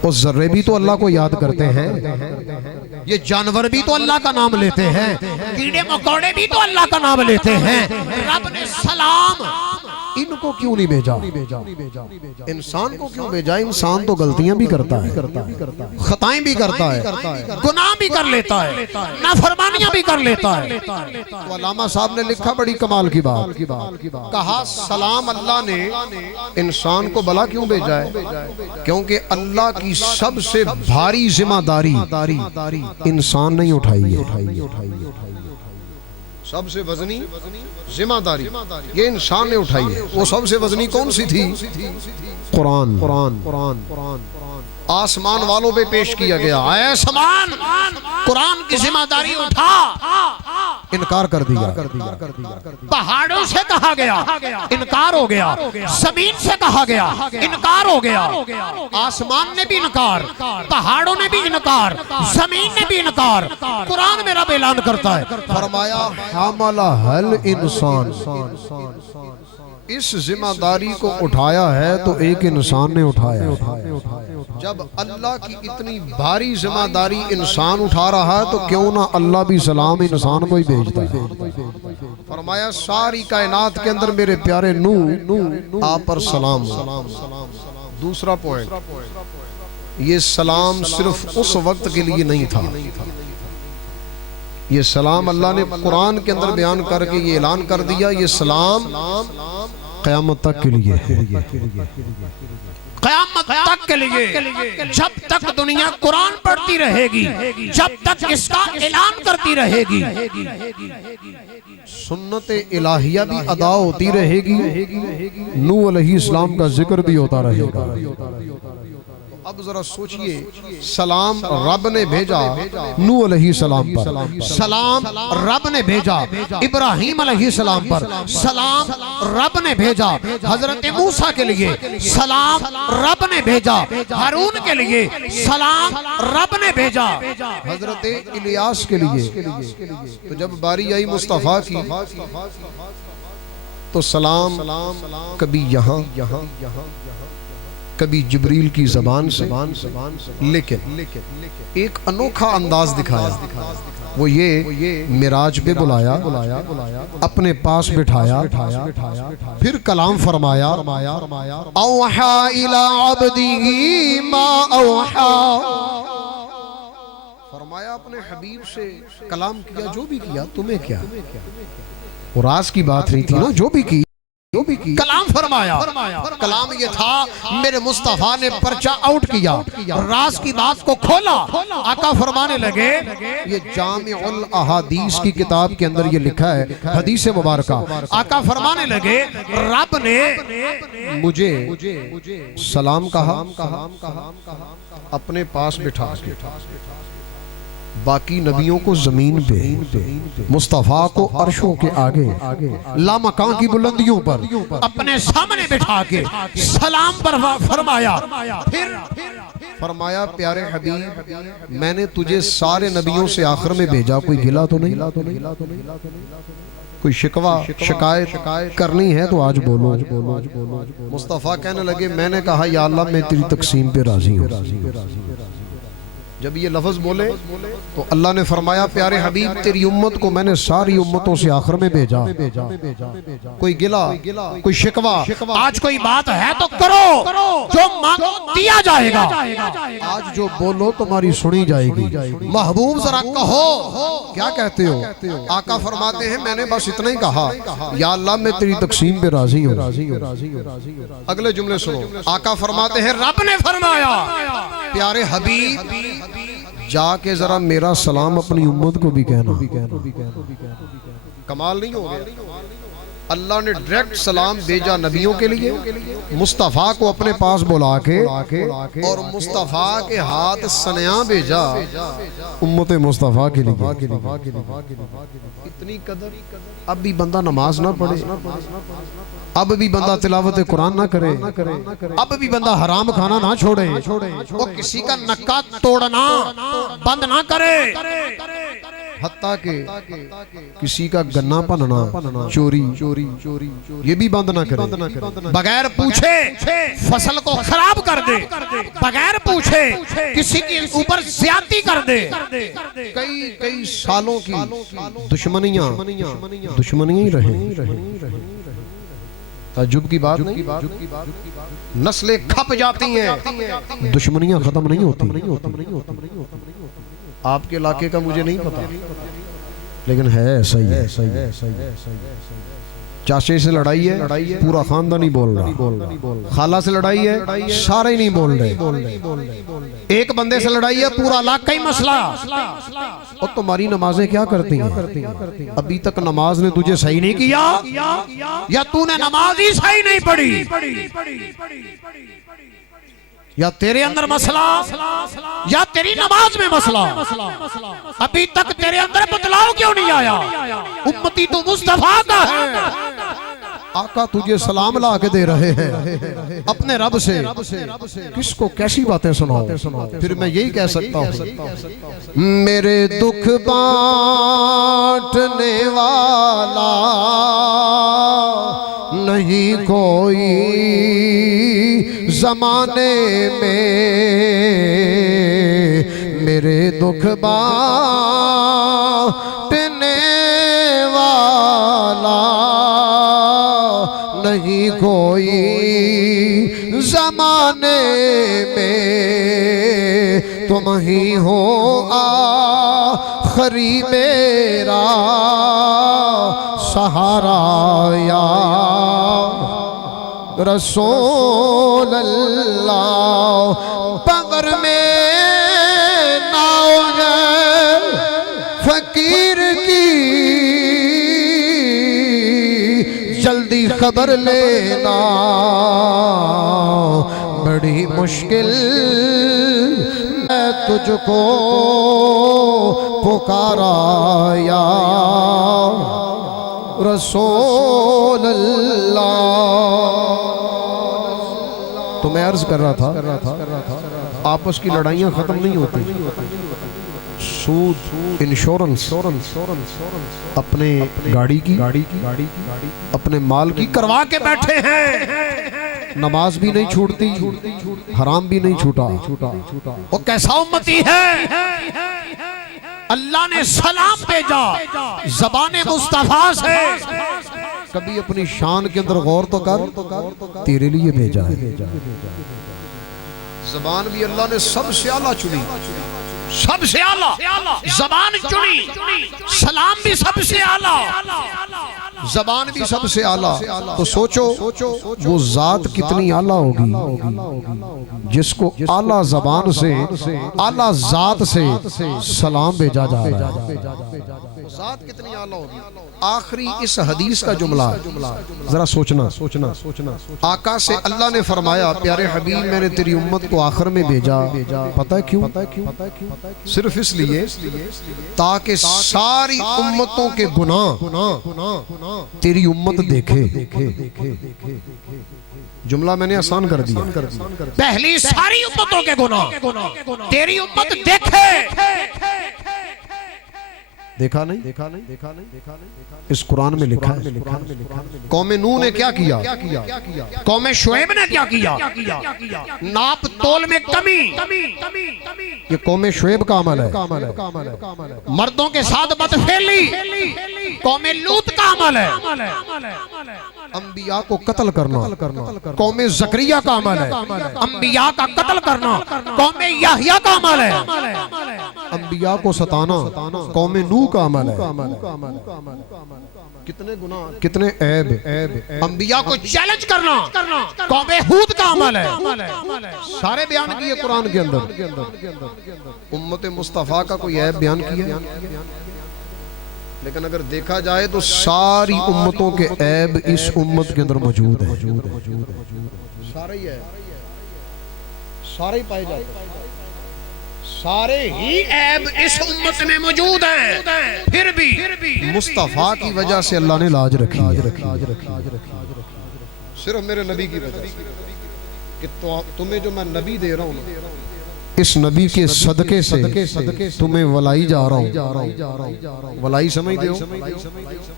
और जर्रे भी तो अल्लाह को याद करते हैं। ये जानवर भी तो अल्लाह का नाम लेते हैं। कीड़े मकोड़े भी तो अल्लाह का नाम लेते हैं। रब ने सलाम इनको क्यों नहीं भेजा? इंसान को क्यों भेजा? इंसान तो गलतियां भी करता है खताएं भी करता है गुनाह भी कर लेता है नाफरमानियां भी कर लेता है। तो अल्लामा साहब ने लिखा बड़ी कमाल की बात कहा सलाम अल्लाह ने इंसान को भला क्यों भेजा है? क्योंकि अल्लाह की सबसे भारी जिम्मेदारी इंसान नहीं उठाई है। सबसे वजनी जिम्मेदारी ये इंसान ने उठाई है। वो सबसे वजनी कौन सी थी? कुरान। आसमान वालों पे पेश किया गया आसमान कुरान की जिम्मेदारी उठा। इनकार कर दिया। पहाड़ों से कहा गया, इनकार हो गया। जमीन से कहा गया, इनकार हो गया। आसमान ने भी इनकार, पहाड़ों ने भी इनकार, जमीन ने भी इनकार। कुरान मेरा ऐलान करता है, फरमाया हमला हल इंसान, इस जिम्मेदारी को उठाया है तो एक इंसान ने उठाया। जब अल्लाह की इतनी भारी जिम्मेदारी इंसान उठा रहा है तो क्यों ना अल्लाह भी सलाम इंसान को ही भेजता है। फरमाया सारी कायनात के अंदर मेरे प्यारे नूह आप पर सलाम। दूसरा पॉइंट, ये सलाम सिर्फ उस वक्त के लिए नहीं था, ये सलाम अल्लाह ने कुरान के अंदर बयान करके ये ऐलान कर दिया, ये सलाम क़यामत तक के लिए, क़यामत तक के लिए। जब तक दुनिया कुरान पढ़ती रहेगी, जब तक इसका ऐलान करती रहेगी, सुन्नत इलाहिया भी अदा होती रहेगी, नूह अलैहिस्सलाम का जिक्र भी होता रहेगा। अब जरा सोचिए, सलाम रब ने भेजा नूह अलैहिस्सलाम पर, सलाम रब ने भेजा इब्राहीम अलैहिस्सलाम पर, सलाम रब ने भेजा हजरत मूसा के लिए, सलाम रब ने भेजा हारून के लिए, सलाम रब ने भेजा हजरत इलियास के लिए। तो जब बारी आई मुस्तफा की तो सलाम कभी यहाँ कभी जिब्रील की ज़बान से, लेकिन एक अनोखा अंदाज दिखाया। वो ये मिराज पे बुलाया, अपने पास बिठाया, फिर कलाम फरमाया, औहा इला अब्दिही मा औहा, फरमाया अपने हबीब से कलाम किया, जो भी किया तुम्हें क्या। और राज की बात नहीं थी ना, जो भी की कलाम फरमाया। कलाम ये था, मेरे मुस्तफा ने पर्चा आउट किया, राज की बात को खोला। आका फरमाने लगे, ये जामिउल अहादीस की किताब के अंदर ये लिखा है, हदीस मुबारका। आका फरमाने लगे, रब ने मुझे सलाम कहा, अपने पास बिठा के, बाकी नबियों को जमीन पे, मुस्तफा को अर्शों के आगे लामकां की बुलंदियों पर अपने सामने बिठा के सलाम फरमाया। फिर फरमाया प्यारे हबीब, मैंने तुझे सारे नबियों से आखिर में भेजा, कोई गिला तो नहीं, कोई शिकवा शिकायत करनी है तो आज बोलो। मुस्तफा कहने लगे, मैंने कहा या अल्लाह मैं तेरी तकसीम पे राजी हूँ। जब ये लफ्ज बोले तो अल्लाह ने फरमाया, प्यारे हबीब तेरी उम्मत को मैंने सारी उम्मतों से आखिर में भेजा, कोई गिला कोई शिकवा, आज कोई बात है तो करो, जो मांगो दिया जाएगा। आज जो बोलो तुम्हारी सुनी जाएगी। महबूब जरा कहो क्या कहते हो। आका फरमाते हैं, मैंने बस इतना ही कहा, या अल्लाह मैं तेरी तकसीम पे राजी हूँ। अगले जुमले सुनो, आका फरमाते हैं, रब ने फरमाया प्यारे हबीब जाके जरा मेरा सलाम अपनी उम्मत को भी कहना। कमाल नहीं हो गया, अल्लाह ने डायरेक्ट सलाम भेजा नबियों के लिए, मुस्तफ़ा को अपने पास बुला के और मुस्तफ़ा के हाथ सनया भेजा उम्मत मुस्तफ़ा के लिए। इतनी कदर। अब भी बंदा नमाज ना पढ़े, अब भी बंदा तिलावत कुरान ना करे, अब भी बंदा हराम खाना ना छोड़े, वो किसी का नक्का तोड़ना बंद ना करे, हत्ता के किसी का गन्ना पनना, चोरी ये भी बंद ना करे, बगैर पूछे फसल को खराब कर दे, बगैर पूछे किसी के ऊपर ज्यादती कर दे। कई सालों की दुश्मनियां ही रहे। ताज्जुब की बात नहीं, नस्लें खप जाती हैं, दुश्मनियां खत्म नहीं होती। आपके इलाके का मुझे नहीं पता, लेकिन है ऐसा ही है। चाचे से लड़ाई है, पूरा खानदान ही बोल रहा, खाला से लड़ाई है, सारे ही नहीं बोल रहे, एक बंदे से लड़ाई है, पूरा इलाका ही मसला। और तुम्हारी नमाजें क्या करती हैं? अभी तक नमाज ने तुझे सही नहीं किया, या तूने नमाज ही सही नहीं पढ़ी। या तेरे अंदर मसला या तेरी नमाज में मसला, अभी तक तेरे अंदर बदलाव क्यों नहीं आया? उम्मती तू मुस्तफा का है। आका तुझे सलाम ला के दे रहे हैं अपने रब से, किसको कैसी बातें सुनाओ? फिर मैं यही कह सकता हूँ, मेरे दुख बांटने वाला नहीं कोई जमाने में, मेरे दुख बांटने वाला नहीं कोई जमाने में, तुम ही हो आखिरी मेरा सहारा या रसूल अल्लाह। पगर में नाव है फकीर की, जल्दी खबर लेना, बड़ी मुश्किल मैं तुझको पुकारा या रसूल अल्लाह। तो मैं अर्ज कर रहा था आपस की लड़ाइयां खत्म नहीं होती, सूद इंश्योरेंस अपने गाड़ी की अपने माल की करवा के बैठे हैं, नमाज भी नहीं छूटती, हराम भी नहीं छूटा। वो कैसा उम्मती है? अल्लाह ने सलाम भेजा ज़बाने मुस्तफा से, कभी अपनी शान के अंदर गौर तो कर, तेरे लिए भेजा है। ज़बान भी अल्लाह ने सबसे आला चुनी, सबसे आला ज़बान चुनी, सलाम भी सबसे आला, ज़बान भी सबसे आला। तो सोचो वो जात कितनी आला होगी जिसको आला ज़बान से, आला जात से सलाम भेजा जा रहा है। जात कितनी आला होगी। आखिरी इस हदीस का जुमला जरा सोचना। आका से अल्लाह ने फरमाया, प्यारे हबीब मैंने तेरी उम्मत को आखिर में भेजा, पता है क्यों? सिर्फ इसलिए ताकि सारी उम्मतों के गुनाह तेरी उम्मत देखे। जुमला मैंने आसान कर दिया, पहली सारी उम्मतों के गुनाह तेरी उम्मत देखे। देखा नहीं? इस कुरान में लिखा है। कौम नूह ने क्या किया? कौम शुएब ने क्या किया? नाप तोल में कमी, ये कौम शुएब का अमल है। मर्दों के साथ बदफेली कौम लूत का अमल है। अंबिया को कत्ल करना कौम जकरिया का अमल है। अंबिया का कत्ल करना कौम याहिया का अमल है। अंबिया को सताना कौम नूह का अमल है। कितने गुनाह, कितने ऐब। अंबिया को चैलेंज करना कौम हूद का अमल है। सारे बयान किए कुरान के अंदर। उम्मत मुस्तफा का कोई ऐब बयान किया? लेकिन अगर देखा जाए तो सारी उम्मतों के ऐब इस उम्मत के अंदर मौजूद है। सारे ही है, सारे ही पाए जाते हैं, सारे ही ऐब इस उम्मत में मौजूद हैं। फिर भी मुस्तफा की वजह से अल्लाह ने लाज रखी है। सिर्फ मेरे नबी की वजह से कि तुम्हें जो मैं नबी दे रहा हूँ, इस नबी के सदके से तुम्हें वलाई जा रहा हूँ। वलाई समझते हो?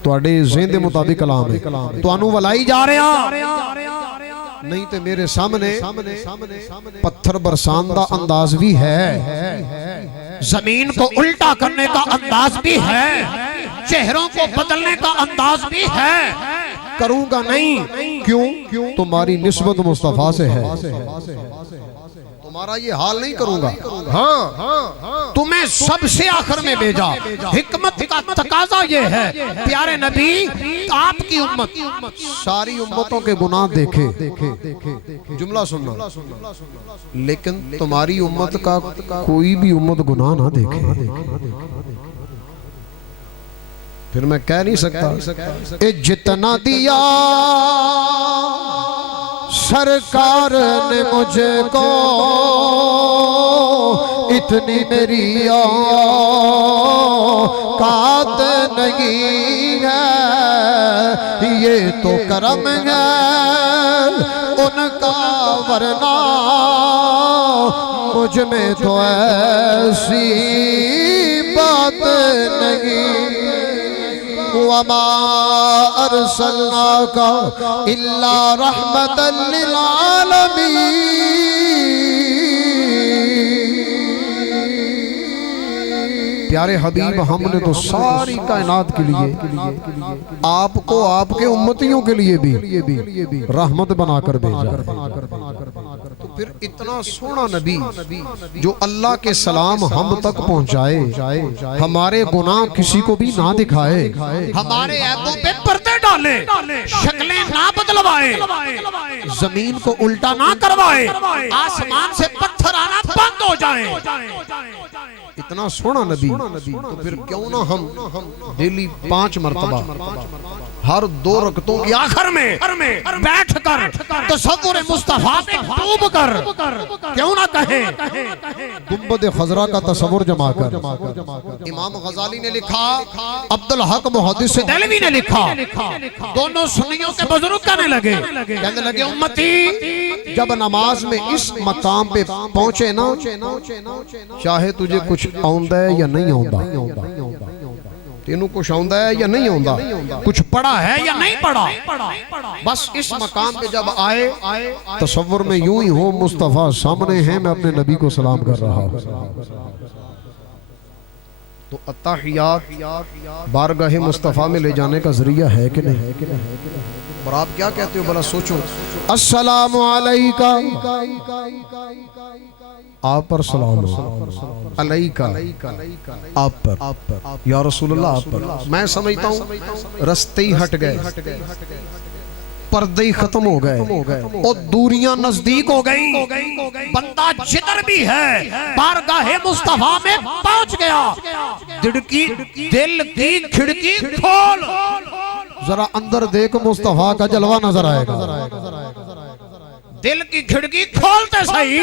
तुहाडे ज़हन दे मुताबिक कलाम है, तुहानू वलाई जा रहा, नहीं तो मेरे सामने पत्थर बरसान दा अंदाज भी है, जमीन को उल्टा करने का अंदाज भी है, चेहरों को बदलने का अंदाज भी है। करूंगा नहीं, क्यों? तुम्हारी निस्बत मुस्तफा से है। तुम्हारा ये हाल नहीं करूंगा। हाँ, तुम्हें सबसे आखिर में भेजा। हिकमत का तकाजा ये है, प्यारे नबी आपकी उम्मत सारी उम्मतों के गुनाह देखे। जुमला सुनना, लेकिन तुम्हारी उम्मत का कोई भी उम्मत गुनाह ना देखे। फिर मैं कह नहीं सकता ए जितना दिया सरकार ने मुझको इतनी मेरी औकात नहीं है, ये तो करम है उनका, वरना मुझ में तो ऐसी बात नहीं। वमा अरसलनाका इल्ला रहमतल लिल आलमीन। प्यारे हबीब, हमने तो सारी कायनात के लिए आपको आपके उम्मतियों के लिए भी रहमत बनाकर भेजा। तो फिर इतना सोना नबी जो अल्लाह के सलाम हम तक पहुंचाए, हमारे गुनाह किसी को भी ना दिखाए, हमारे ऐबों पे पर्दे डाले, शक्लें ना बदलवाए, जमीन को उल्टा ना करवाए, आसमान से पत्थर आना बंद हो जाए, इतना सोना नबी, तो फिर क्यों ना हम डेली 5 मरतबा हर 2 रकतों की आखिर में बैठकर तसव्वुर मुस्तफा में डूब कर क्यों ना कहें, गुंबद खजरा का तसव्वुर जमा कर। इमाम गजाली ने लिखा, अब्दुल हक मुहद्दिस देहलवी ने लिखा, दोनों सुन्नियों के बुजुर्ग कहने लगे उम्मती, जब नमाज में इस मकाम पे पहुंचे ना, चाहे तुझे कुछ आउंदा है या नहीं आउंदा, तेनू कुछ आउंदा है या नहीं आउंदा, कुछ पढ़ा है या नहीं पढ़ा, बस इस मकाम पे जब आए तसव्वुर में यूं ही हो मुस्तफा सामने है, मैं अपने नबी को सलाम कर रहा हूं। तो अत्ताहियात बारगाह मुस्तफा में ले जाने का जरिया है कि नहीं? और आप क्या कहते हो भला सोचो। अस्सलामु अलैका, आप पर सलाम हो, अलैका आप पर, या रसूलुल्लाह आप पर। मैं समझता हूँ रस्ते ही हट गए, पर्दे ही खत्म हो गए और दूरियां नजदीक हो गई। बंदा जिधर भी है बारगाहे मुस्तफा में पहुंच गया। दिल की खिड़की खोल, जरा अंदर देख, मुस्तफा का जलवा नजर आएगा। दिल की खिड़की खोलते सही,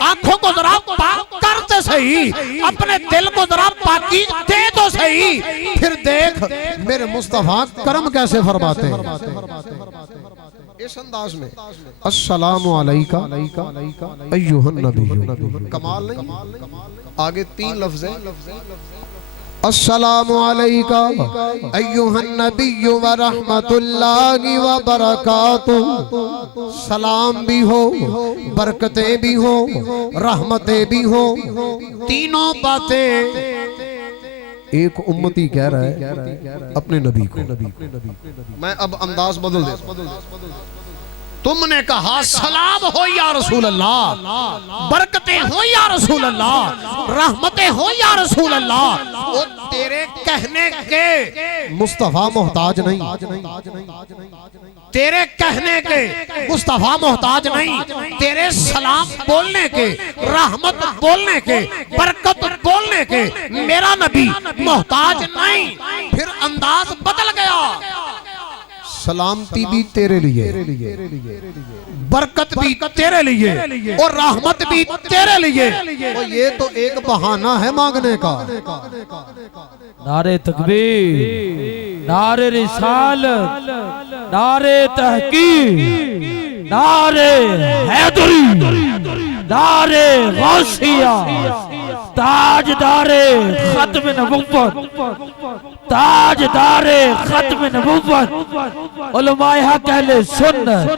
आंखों को जरा पाक करते सही, अपने दिल को जरा पाकी दे दो सही, फिर देख मेरे मुस्तफा करम कैसे फरमाते हैं इस अंदाज में। अस्सलामु अलैका अय्युहन नबी, कमाल नहीं? आगे 3 लफ्ज़ हैं। अस्सलामु अलैका अय्युहन नबिय्यु व रहमतुल्लाहि व बरकातुहू। सलाम भी हो, बरकतें भी हो, रहमतें भी हो, तीनों बातें एक उम्मती कह रहा है अपने नबी को। मैं अब अंदाज बदल देता हूं। तुमने कहा सलाम हो या रसूल अल्लाह, बरकतें हो या रसूल अल्लाह, रहमतें हो या रसूल अल्लाह। वो तेरे कहने के मुस्तफा मोहताज नहीं, तेरे कहने के मुस्तफा मोहताज नहीं, तेरे सलाम बोलने के, रहमत बोलने के, बरकत बोलने के मेरा नबी मोहताज नहीं। फिर अंदाज बदल गया। सलामती भी तेरे लिए, बरकत भी तेरे लिए और रहमत भी तेरे लिए। और ये तो एक बहाना है मांगने का। नारे तकबीर, नारे रिसालत, नारे तहकीक, नारे हैदरी, नारे गौसिया, ताजदारे खत्म नबुव्वत, ताजदारे खत्म नबुव्वत, उलमाए हक अहले सुन्नत।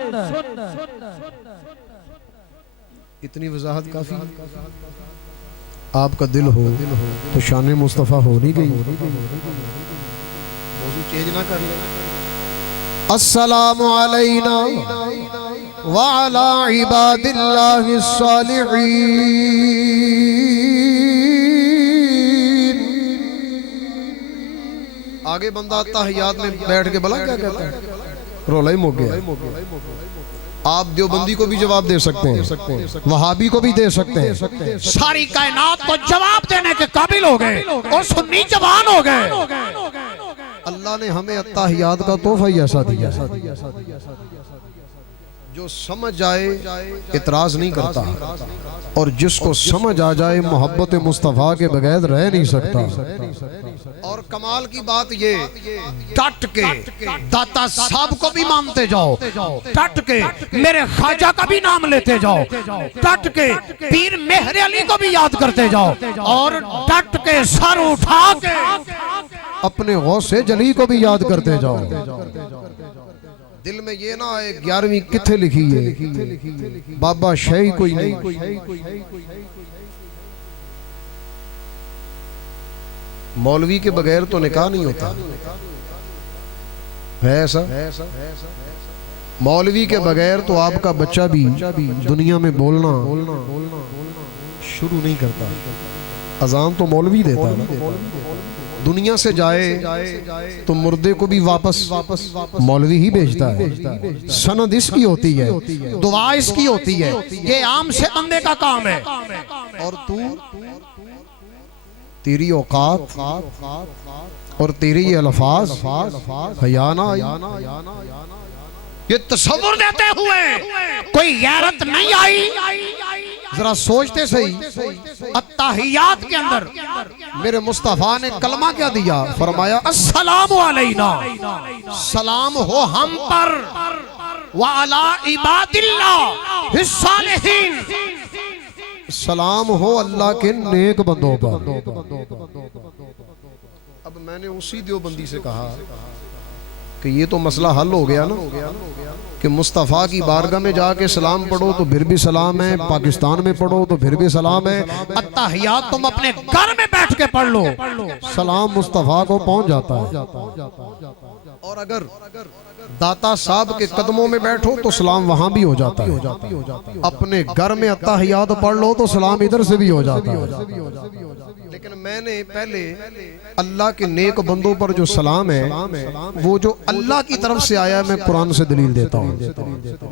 इतनी वजाहत काफी। आपका दिल हो तो शान मुस्तफ़ा हो नहीं गई। मौजू चेंज ना कर ले। अस्सलामु अलैना व अला इबादिल्लाहिस सालिहीन। आगे बंदा तहियात में बैठ के भला क्या कहता है, रोला ही मुक गया। आप देवबंदी को भी जवाब दे सकते हैं, वहाबी को भी दे सकते हैं, सारी कायनात को जवाब देने के काबिल हो गए और सुन्नी जवान हो गए। अल्लाह ने हमें अत्ताहियात का तोहफा ही ऐसा दिया। जो समझ जाए इतराज नहीं करता, और जिसको समझ आ जाए मोहब्बत मुस्तफ़ा के बगैर रह नहीं सकता। और कमाल की बात ये, डट के दाता साहब को भी मानते जाओ, डट के मेरे ख्वाजा का भी नाम लेते जाओ, डट के पीर मेहर अली को भी याद करते जाओ, और डट के सर उठा के अपने गौसे जली को भी याद करते जाओ। दिल में ये ना आए 11वीं किथे लिखी है, बाबा शाही कोई नहीं। मौलवी के बगैर तो निकाह नहीं होता है ऐसा। मौलवी के बगैर तो आपका बच्चा भी दुनिया में बोलना शुरू नहीं करता। अजान तो मौलवी देता है, दुनिया से जाए तो मुर्दे को भी वापस मौलवी ही भेजता है। सनद इसकी होती है, दुआ इसकी होती है, ये आम से बंदे का काम है। और तू, तेरी औकात और तेरे ये अल्फाज हया ना ये तसव्वुर देते हुए कोई गैरत नहीं आई। जरा सोचते सही, अत्ताहियात के अंदर मेरे मुस्तफा ने कलमा क्या दिया? फरमाया अस्सलामु अलैना, सलाम हो हम पर, व अला इबादिल्लाह हिस्सालिहीन, सलाम हो अल्लाह के नेक बंदों पर। अब मैंने उसी देवबंदी से कहा कि ये तो मसला हल हो गया ना, कि मुस्तफ़ा की बारगाह में जाके सलाम पढ़ो तो फिर भी सलाम है, पाकिस्तान में पढ़ो तो फिर भी सलाम है, अत्ताहियात तुम अपने घर में बैठ के पढ़ लो, सलाम मुस्तफ़ा को पहुंच जाता है। और अगर दाता साहब के कदमों में बैठो तो सलाम वहां भी हो जाता है। अपने घर में अत्ताहियात पढ़ लो तो सलाम इधर से भी हो जाता है। लेकिन मैंने पहले अल्लाह के नेक बंदों पर जो सलाम है वो जो अल्लाह की तरफ से आया है, मैं कुरान से दलील देता हूँ।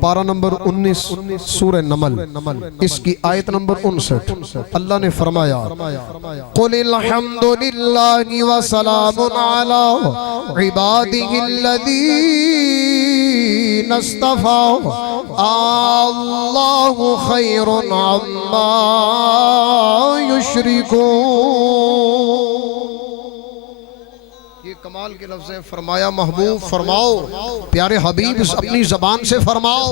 पारा नंबर 19 सूरह नमल, इसकी आयत नंबर 59, अल्लाह ने फरमाया कुलिल हम्दुलिल्लाहि व सलामुन अला इबादिहिल्लज़ीना इस्तफ़ा अल्लाहु खैरुन अम्मा युश्रिकून। ये कमाल के लफ्ज़ है। फरमाया महबूब फरमाओ, प्यारे हबीब अपनी ज़बान से फरमाओ,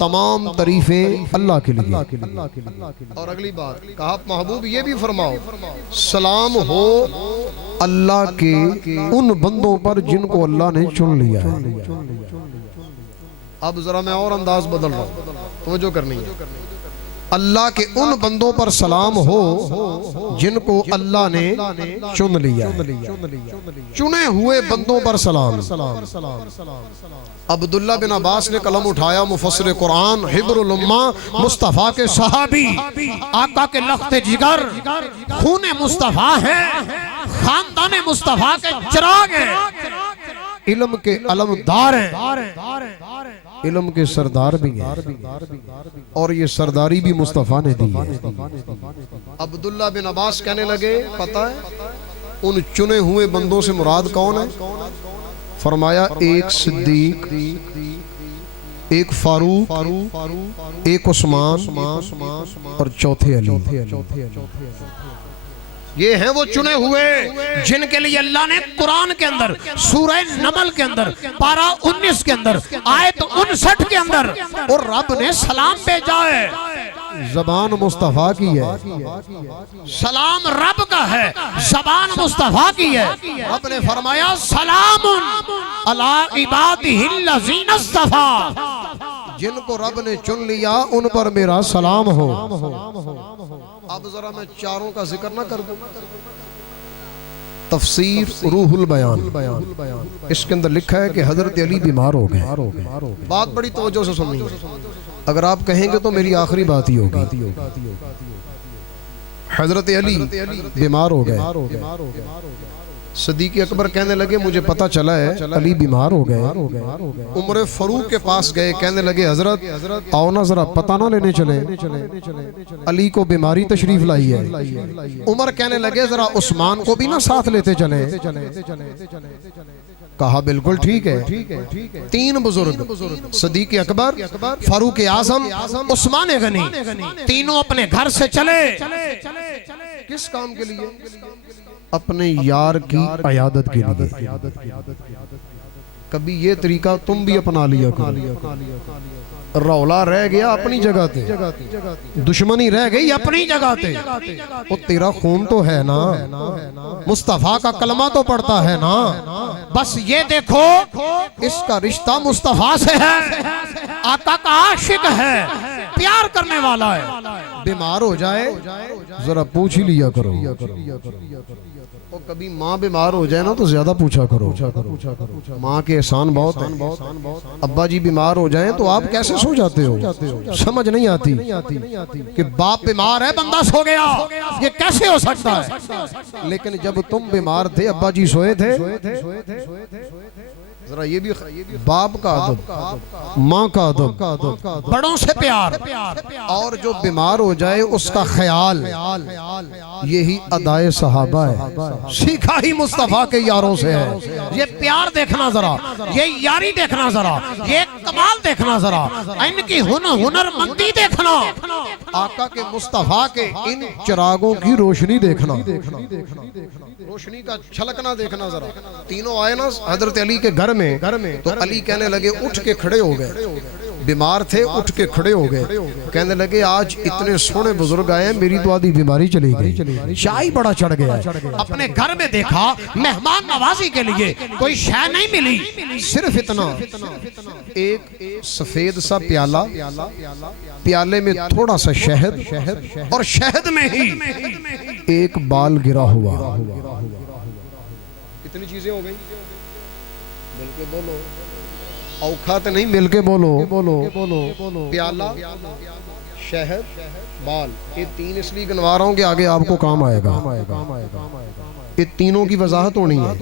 तमाम तारीफें अल्लाह के लिए। और अगली बात कहा महबूब ये भी फरमाओ, सलाम हो अल्लाह के उन बंदों पर जिनको अल्लाह ने चुन लिया है। अब जरा मैं और अंदाज बदल रहा हूं, तवज्जो करनी है। अल्लाह के उन बंदों पर सलाम हो जिनको अल्लाह ने चुन लिया, चुने हुए बंदों पर सलाम। अब्दुल्ला बिन अब्बास ने कलम उठाया, मुफस्सिर कुरान हिब्रुल उम्मा, मुस्तफ़ा के सहाबी, आका के लख्ते जिगर, खूने मुस्तफ़ा है, खानदाने मुस्तफ़ा के चिराग है, इल्म के अलमदार हैं, इल्म के सरदार भी हैं, और ये सरदारी भी मुस्तफ़ा ने दी है। अब्दुल्ला बिन अब्बास कहने लगे, पता है उन चुने हुए बंदों से मुराद कौन है? फरमाया एक सिद्दीक, एक फारूक, एक उस्मान और चौथे अली। ये हैं वो चुने हुए जिनके लिए अल्लाह ने कुरान के अंदर सूरह नमल के अंदर पारा 19 के अंदर आयत 59 के अंदर और रब ने सलाम भेजा है। जबान मुस्तफ़ा की है, सलाम रब का है, जबान मुस्तफ़ा की है। रब ने फरमाया सलामुन अला इबादिहिल्लज़ीना इस्तफ़ा, जिनको रब ने चुन लिया उन पर मेरा सलाम हो। अब जरा मैं चारों का जिक्र ना कर दूं। तफसीर रूहुल बयान, इसके अंदर लिखा है कि हजरत अली बीमार हो गए। बात बड़ी तवज्जो से सुननी है, अगर आप कहेंगे तो मेरी आखिरी बात ही होगी। हजरत अली बीमार हो गए। सदीक अकबर कहने लगे, मुझे पता चला है अली बीमार हो गए। उमर फारूक के पास गए, कहने लगे हजरत आओ ना जरा पता ना लेने चले, अली को बीमारी तशरीफ लाई है। उमर कहने लगे जरा उस्मान को भी ना साथ लेते चले। कहा बिल्कुल ठीक है। तीन बुजुर्ग सदीक अकबर, फारूक आजम, उस्मान गनी, तीनों अपने घर से चले। किस काम के लिए? अपने यार की अयादत के लिए। कभी ये तरीका तुम भी अपना लिया करो। रौला रह गया अपनी जगह पे, दुश्मनी रह गई अपनी जगह पे। वो तेरा खून तो है ना, मुस्तफा का कलमा तो पड़ता है ना। बस ये देखो इसका रिश्ता मुस्तफा से है, आका का आशिक है, प्यार करने वाला है। बीमार हो जाए जरा पूछ ही लिया करो। और कभी माँ बीमार हो जाए ना तो ज्यादा पूछा करो। माँ के एहसान बहुत है। अब्बा जी बीमार हो जाए तो आप कैसे सो जाते हो? समझ नहीं आती कि बाप बीमार है बंदा सो गया, ये कैसे हो सकता है? लेकिन जब तुम बीमार थे अब्बा जी सोए थे, जरा ये भी बाप का अदब, माँ का अदब, बड़ों से प्यार, और जो बीमार हो जाए उसका ख्याल, यही अदाए सहाबा है। सीखा ही मुस्तफा के यारों से है। ये प्यार देखना जरा, ये यारी देखना जरा, ये कमाल देखना जरा, इनकी हुनरमंदी देखना, आका के मुस्तफा के इन चिरागों की रोशनी देखना, रोशनी का छलकना देखना जरा। तीनों आए ना हजरत अली के घर में, तो अली कहने लगे उठ के खड़े हो गए। बीमार थे, उठ के खड़े हो गए। कहने लगे आज इतने सोने बुजुर्ग आए, मेरी तो आधी बीमारी चली गई, शाही बड़ा चढ़ गया। अपने घर में देखा मेहमान नवाजी के लिए कोई शय नहीं मिली, सिर्फ इतना, एक सफेद सा प्याला, प्याले में थोड़ा सा शहद, और शहद में ही एक बाल गिरा हुआ। कितनी चीजें हो गई? मिलके बोलो, औखात नहीं, मिलके बोलो। प्याला, शहद, बाल, ये तीन इसलिए गिनवा रहा हूं कि आगे आपको काम आएगा। ये तीनों की वजाहत होनी है,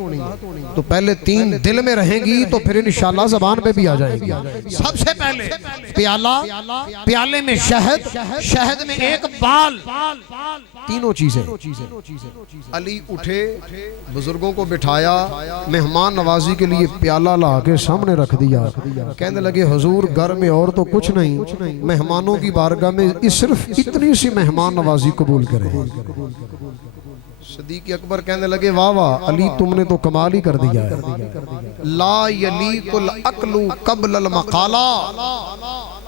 तो पहले तीन दिल में रहेंगी तो फिर इंशाल्लाह ज़बान पे भी आ जाएगी। सबसे पहले प्याला, प्याले में शहद, शहद में एक बाल, तीनों चीजें। अली उठे, बुजुर्गों को बिठाया, मेहमान नवाजी के लिए प्याला ला के सामने रख दिया। कहने लगे हुजूर घर में और तो कुछ नहीं, मेहमानों की बारगाह में सिर्फ इतनी सी मेहमान नवाजी कबूल करें। सदीक अकबर कहने लगे वाह वाह अली, तुमने तो कमाल ही कर दिया है। ला यली कुल अकलू कबल मकाला,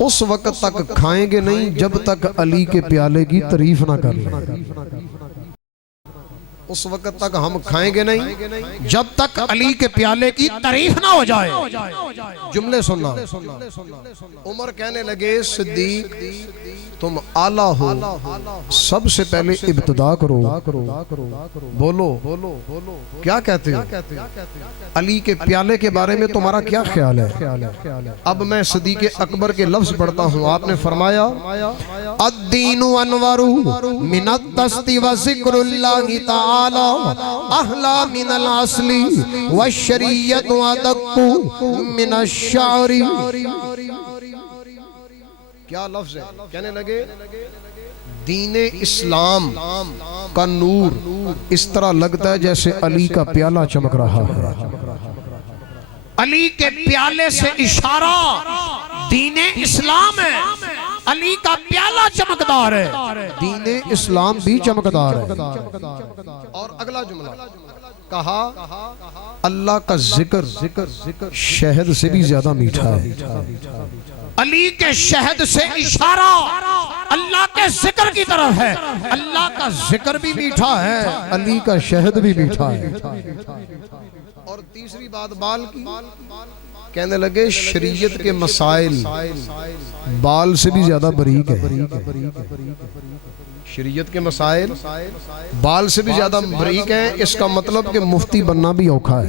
उस वक्त तक खाएंगे नहीं जब तक अली के प्याले की तारीफ ना कर लें। उस वक्त तक हम खाएंगे नहीं जब तक अली के प्याले की तारीफ ना हो जाए। जुमले सुनना। उमर कहने लगे सिद्दीक तुम आला हो, सबसे पहले इब्तिदा करो, बोलो क्या कहते हो? अली के प्याले के बारे में तुम्हारा क्या ख्याल है? अब मैं सदीक अकबर के लफ्ज पढ़ता हूँ। आपने फरमाया अद्दीनु अनवरु मिनत दस्ती व ज़िक्रुल्लाहि तआला अहला मिनल असली व शरीयत व अदक्कु मिनश शारी। क्या लफ्ज है? कहने लगे दीने इस्लाम का नूर इस तरह लगता है जैसे अली का प्याला चमक रहा है। अली के प्याले से इशारा दीने इस्लाम है, अली का प्याला चमकदार है, दीने इस्लाम भी चमकदार है। और अगला जुमला कहा अल्लाह का जिक्र शहद से भी ज्यादा मीठा है। अली के शहद से इशारा अल्लाह के जिक्र की तरफ है। अल्लाह का जिक्र भी मीठा है, अली का शहद भी मीठा है। और तीसरी बात बाल की, कहने लगे शरीयत के मसाइल बाल से भी ज्यादा बरीक है। शरीयत के मसाइल बाल से भी ज्यादा बरीक है। इसका मतलब कि मुफ्ती बनना भी औखा है।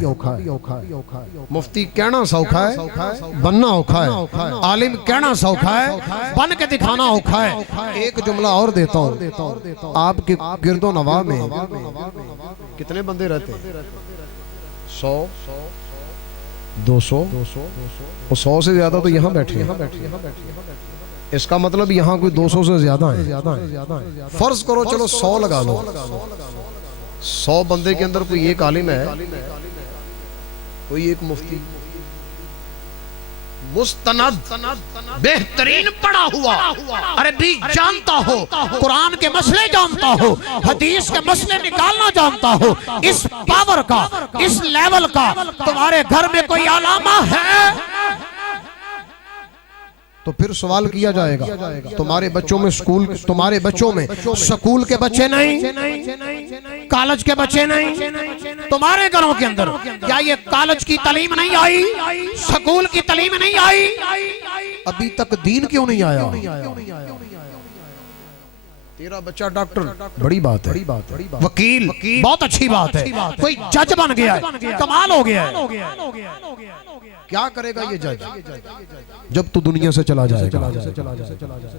मुफ्ती कहना सौखा है, बनना औखा है। आलिम कहना सौखा है, बन के दिखाना औखा है। एक जुमला और देता हूँ, आपके गिरदो नवा में कितने बंदे रहते हैं? 100, 200, 100 से ज्यादा तो यहाँ बैठे हैं। इसका मतलब यहाँ कोई 200 से ज्यादा है। फर्ज करो चलो 100 लगा लो, 100 बंदे के अंदर कोई एक आलिम है, कोई एक मुफ्ती मुस्तनद बेहतरीन पढ़ा हुआ, अरबी जानता हो, कुरान के मसले जानता हो, हदीस के मसले निकालना जानता हो, इस पावर का, इस लेवल का तुम्हारे घर में कोई अलामा है तो फिर सवाल किया जाएगा, तुम्हारे बच्चों में स्कूल, तुम्हारे बच्चों में स्कूल के बच्चे नहीं, कॉलेज के बच्चे नहीं, तुम्हारे घरों के अंदर क्या ये कॉलेज की तालीम नहीं आई, स्कूल की तालीम नहीं आई? अभी तक दीन क्यों नहीं आया? तेरा बच्चा डॉक्टर, बड़ी बात है, वकील, बहुत अच्छी बात है, कोई जज बन गया है, कमाल हो गया है। क्या करेगा ये जज जब तू दुनिया से चला जाएगा?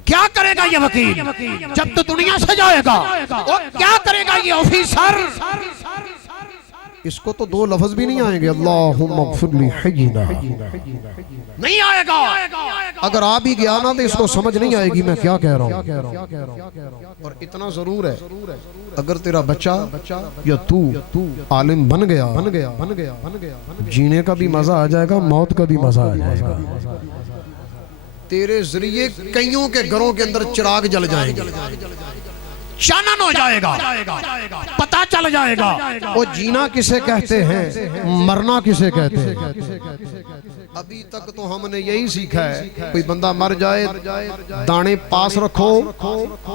क्या करेगा ये वकील जब तू दुनिया से जाएगा? और क्या करेगा ये ऑफिसर? इसको तो दो लफ्ज भी नहीं आएंगे, अल्लाहुम्मा ग़फ़िरली हय्यिना, नहीं आएगा। अगर आ भी गया ना तो इसको समझ नहीं आएगी मैं क्या कह रहा हूँ। और इतना जरूर है, अगर तेरा बच्चा या तू आलिम बन गया, जीने का भी मजा आ जाएगा, मौत का भी मजा आ जाएगा। तेरे जरिए कईयों के घरों के अंदर चिराग जल जाएंगे, चानन हो जाएगा, पता चल जाएगा वो जीना किसे कहते हैं, मरना किसे कहते हैं। अभी तक तो हमने यही सीखा है, कोई बंदा मर जाए दाने पास रखो,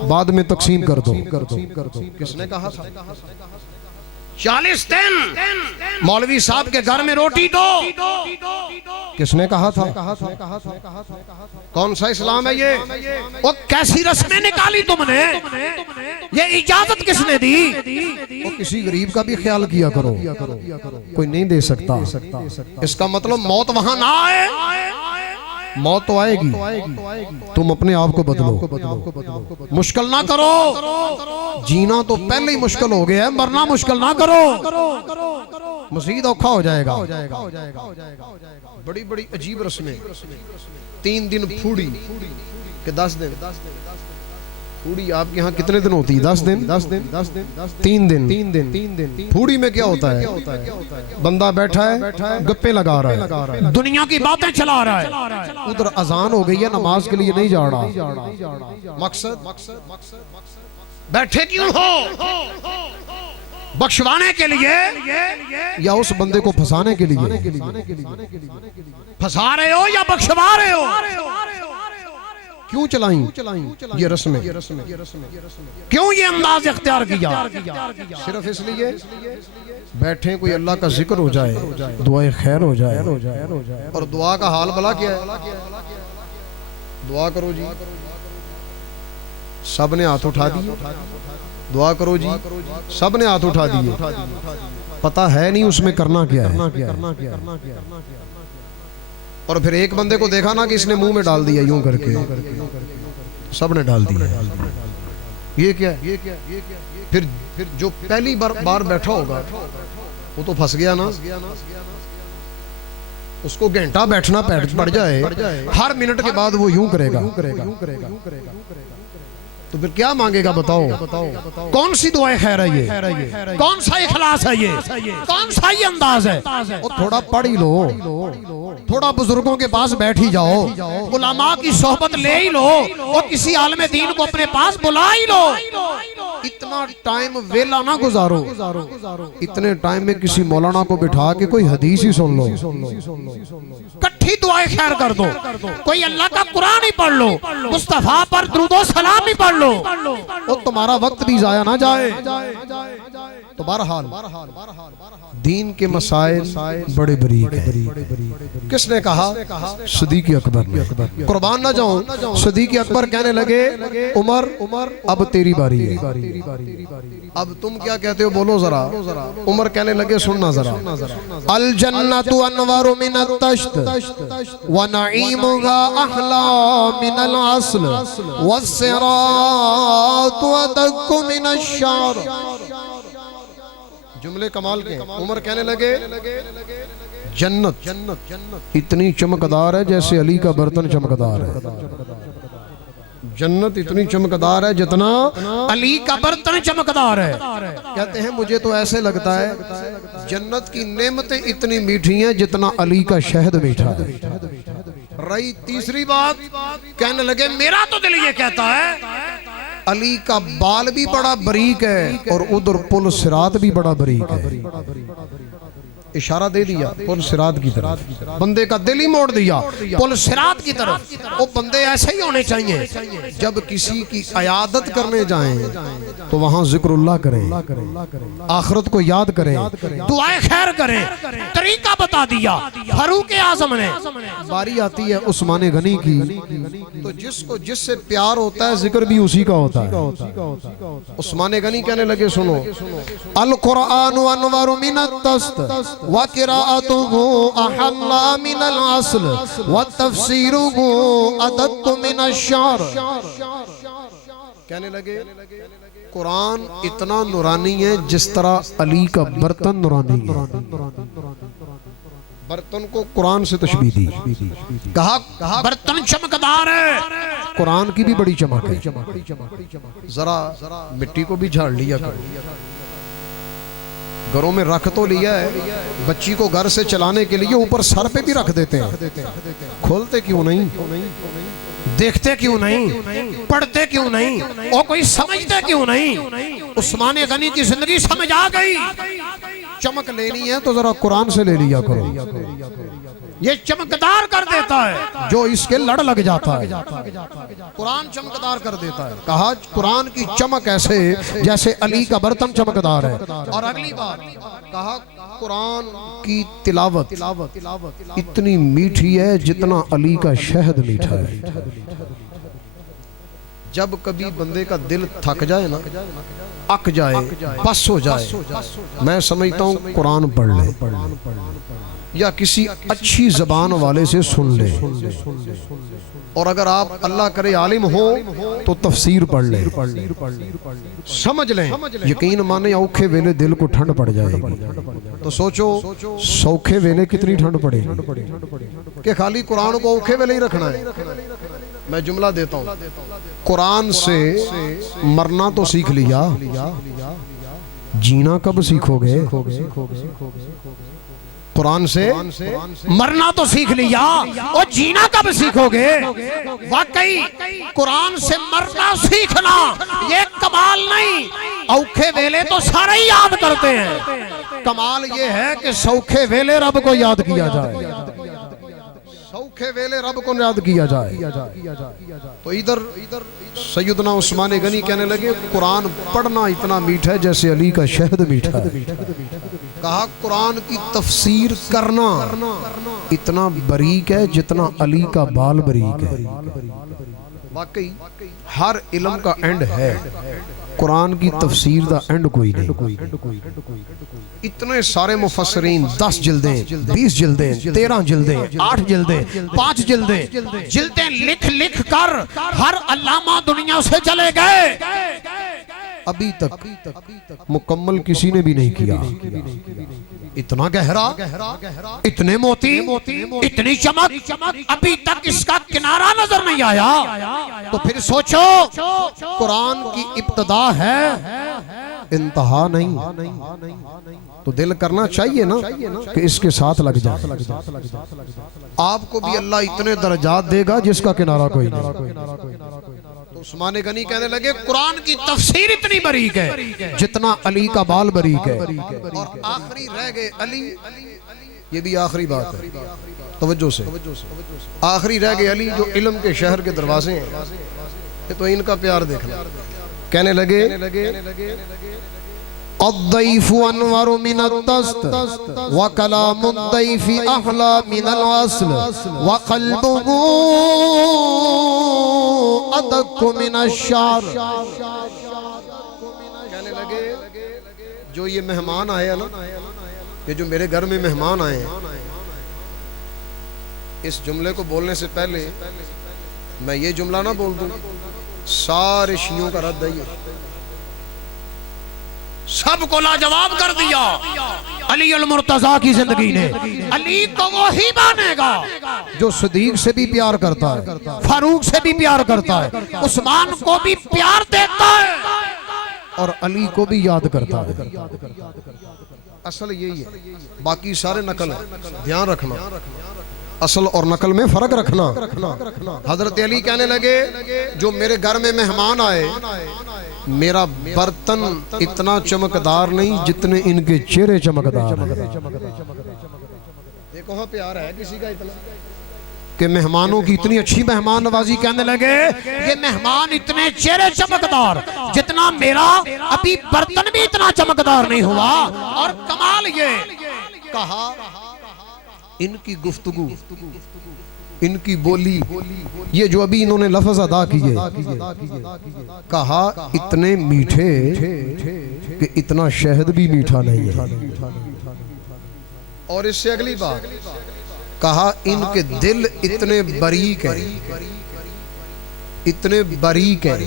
बाद में तकसीम कर दो। किसने कहा था? 40 दिन मौलवी साहब के घर में रोटी दो, किसने कहा था? कौन सा इस्लाम है ये? वो कैसी रस्में निकाली तुमने? ये इजाजत किसने दी? वो किसी गरीब का भी ख्याल किया करो, कोई नहीं दे सकता। इसका मतलब मौत वहां ना आए, मौत तो आएगी, तुम अपने आप को बदलो, मुश्किल ना करो। जीना तो पहले ही मुश्किल हो गया है, मरना मुश्किल ना करो, मजीद औखा हो जाएगा। बड़ी बड़ी अजीब रस्में, 3 दिन फूड़ी के 10 दिन। फूड़ी आपके यहाँ कितने दिन होती है? 10 दिन, 3 दिन। फूड़ी में क्या होता है? बंदा बैठा है, गप्पे लगा रहा है, दुनिया की बातें चला रहा है, उधर अजान हो गई है, नमाज के लिए नहीं जा रहा। मकसद बैठे क्यों हो? बख्शवाने के लिए या उस बंदे को फंसाने के लिए? फंसा रहे हो या बख्शवा रहे हो? क्यों चलाई ये रस्में? क्यों ये अंदाज इख्तियार किया? सिर्फ इसलिए बैठे कोई अल्लाह का जिक्र हो जाए, दुआए खैर हो जाए। और दुआ का हाल भला क्या है? दुआ करो जी, सब ने हाथ उठा दिए, दुआ करो जी, सब ने हाथ उठा दिए, पता है नहीं उसमें करना क्या है। और फिर एक बंदे को देखा ना कि इसने मुंह में डाल दिया यूं करके, सब ने डाल दिया। ये क्या? फिर जो पहली बार बैठा होगा वो तो फंस गया ना, उसको घंटा बैठना पड़ जाए, हर मिनट के बाद वो यूं करेगा, तो फिर क्या मांगेगा? बताओ कौन सी दुआएं खैर है ये? कौन सा इखलास है ये? कौन सा ये अंदाज है? वो थोड़ा पढ़ ही लो, थोड़ा बुजुर्गों के पास बैठ ही जाओ, उलमा की सोहबत ले ही लो, और किसी आलिम दीन को अपने पास बुला ही लो। इतना टाइम वेला ना गुजारो, इतने टाइम में किसी मौलाना को बिठा के कोई हदीस ही सुन लो, इकट्ठी दुआएं खैर कर दो, कोई अल्लाह का कुरान ही पढ़ लो, मुस्तफा पर दुरूद सलाम ही पढ़ लो, और तुम्हारा वक्त भी जाया ना जाए। तो बहरहाल दीन के मसाइल बड़े बरीक हैं। किसने कहा? सिद्दीक़ अकबर ने। कुर्बान ना जाऊं, सिद्दीक़ अकबर कहने लगे, उमर अब तेरी बारी है, अब तुम क्या कहते हो बोलो जरा। उमर कहने लगे, सुनना जरा। अल जन्नतु अनवरु मिनत तश्त व नईमुहा अहला मिनल अस्ल वस्सिरातु अदक्कु मिनश शार। जुमले कमाल के। उमर कहने लगे, जन्नत इतनी चमकदार है जैसे अली का बर्तन चमकदार है। जन्नत इतनी चमकदार है जितना अली का बर्तन चमकदार है। कहते हैं मुझे तो ऐसे लगता है जन्नत की नेमतें इतनी मीठी हैं जितना अली का शहद मीठा है। रही तीसरी बात, कहने लगे मेरा तो दिल ये कहता है अली का बाल भी बड़ा बारीक है और उधर पुल सिरात भी बड़ा बारीक है। इशारा दे दिया पुल सिरात की तरफ, बंदे का दिल ही मोड़ दिया पुल सिरात की तरफ। वो बंदे ऐसे ही होने चाहिए, जब किसी की अयादत करने जाएं तो वहां जिक्रुल्लाह करें, आखिरत को याद करें, दुआए खैर करें। तरीका बता दिया फारूक आजम ने। बारी आती है उस्मान गनी की, तो जिसको जिससे प्यार होता है जिक्र भी उसी का होता है। उस्मान गनी कहने लगे सुनो, अल कुरान अनवारु मिनत दस्त व क़िराअतुहु अहल्ला मिनल अस्ल व तफसीरुहु अदत्तु मिनश शार। कहने लगे कुरान इतना नूरानी है जिस तरह अली का बर्तन नूरानी है। बर्तन को कुरान से तशबीह दी, कहा बर्तन चमकदार है, कुरान की भी बड़ी चमक है। जरा मिट्टी को भी झाड़ लिया करो, घरों में रख तो लिया है, बच्ची को घर से चलाने के लिए ऊपर सर पे भी रख देते हैं, खोलते क्यों नहीं, देखते क्यों नहीं, पढ़ते क्यों नहीं, और कोई समझते क्यों नहीं। उस्मान गनी की जिंदगी समझ आ गई, चमक लेनी है तो जरा कुरान से ले लिया करो, ये चमकदार कर देता है जो इसके लड़ लग जाता है, कुरान चमकदार कर देता है। कहा कुरान की चमक ऐसे जैसे अली का बर्तन चमकदार है। और अगली बात कहा कुरान की तिलावत इतनी मीठी है जितना अली का शहद मीठा है। जब कभी बंदे का दिल थक जाए ना, अक जाए, बस हो जाए, मैं समझता हूँ कुरान पढ़ ले या किसी अच्छी जबान वाले से सुन ले, और अगर आप अल्लाह करे आलिम हो तो तफसीर पढ़ ले, समझ लें, यकीन माने औखे वेले दिल को ठंड पड़ जाएगी। तो सोचो सौखे वेले कितनी ठंड पड़ेगी कि खाली कुरान को औखे वेले ही रखना है। मैं जुमला देता हूँ, कुरान से मरना तो सीख लिया, जीना कब सीखोगे? कुरान से मरना तो सीख लिया और जीना कब सीखोगे? वाकई कुरान से मरना सीखना ये कमाल नहीं, औखे वेले तो सारे ही याद करते हैं, कमाल ये है कि सौखे वेले रब को याद किया जाए, सौखे वेले रब को याद किया जाए। तो इधर सैयदना उस्मान गनी कहने लगे कुरान पढ़ना इतना मीठा है जैसे अली का शहद मीठा है। कहा कुरान की तफसीर करना इतना बारीक है जितना अली का बाल बारीक है। वाकई हर इल्म का एंड है, कुरान की तफसीर दा एंड कोई नहीं। इतने सारे मुफस्सरीन 10 जिल्दें, 20 जिल्दें, 13 जिल्दें, 8 जिल्दें, 5 जिल्दें, जिल्दें लिख लिख कर हर अल्लामा दुनिया से चले गए, अभी तक मुकम्मल किसी ने भी नहीं किया। इतना गहरा, इतने मोती, इतनी चमक, अभी तक इसका किनारा नजर नहीं आया। तो फिर सोचो कुरान की इब्तिदा है, इंतहा नहीं। तो दिल करना चाहिए ना कि इसके साथ लग जाए। आपको भी अल्लाह इतने दर्जात देगा जिसका किनारा कोई नहीं। तो उस्मान गनी कहने लगे कुरान की तफसीर इतनी बारीक है जितना अली का बाल बारीक है। और आखिरी रह गए अली, ये भी आखिरी बात है, तवज्जो से, आखिरी रह गए अली जो इल्म के शहर के दरवाजे हैं। तो इनका प्यार देखना। कहने लगे अद्दैफु अनवरु मिनत दस्त व कलामुद्दैफि अहला मिनल अस्ल व क़ल्बुहु अदक्कु मिनश शार। कहने लगे जो ये मेहमान आए ना, ये जो मेरे घर में मेहमान आए हैं, इस जुमले को बोलने से पहले मैं ये जुमला ना बोल दूं, सारे शियों का रद्द है ये, सबको लाजवाब कर दिया। अली अल मुर्तजा की जिंदगी ने अली को वो ही मानेगा जो सदीक से भी प्यार करता है, फारूक से भी प्यार करता है, उस्मान को भी प्यार देता है और अली को भी याद करता है। असल यही है, बाकी सारे नकल है। ध्यान रखना, असल और नकल में फर्क रखना। हजरत अली कहने लगे जो मेरे घर में मेहमान आए, मेरा बर्तन इतना चमकदार नहीं जितने इनके चेहरे चमकदार हैं। देखो हाँ प्यार है किसी का इतना कि मेहमानों की इतनी अच्छी मेहमान नवाजी। कहने लगे ये मेहमान इतने चेहरे चमकदार जितना मेरा अभी बर्तन भी इतना चमकदार नहीं हुआ। और कमाल ये कहा इनकी गुफ्तगू, इनकी बोली, ये जो अभी इन्होंने लफ्ज अदा किए, कहा इतने मीठे कि इतना शहद भी मीठा नहीं है। और इससे अगली बात कहा इनके दिल इतने बारीक है, इतने बारीक है,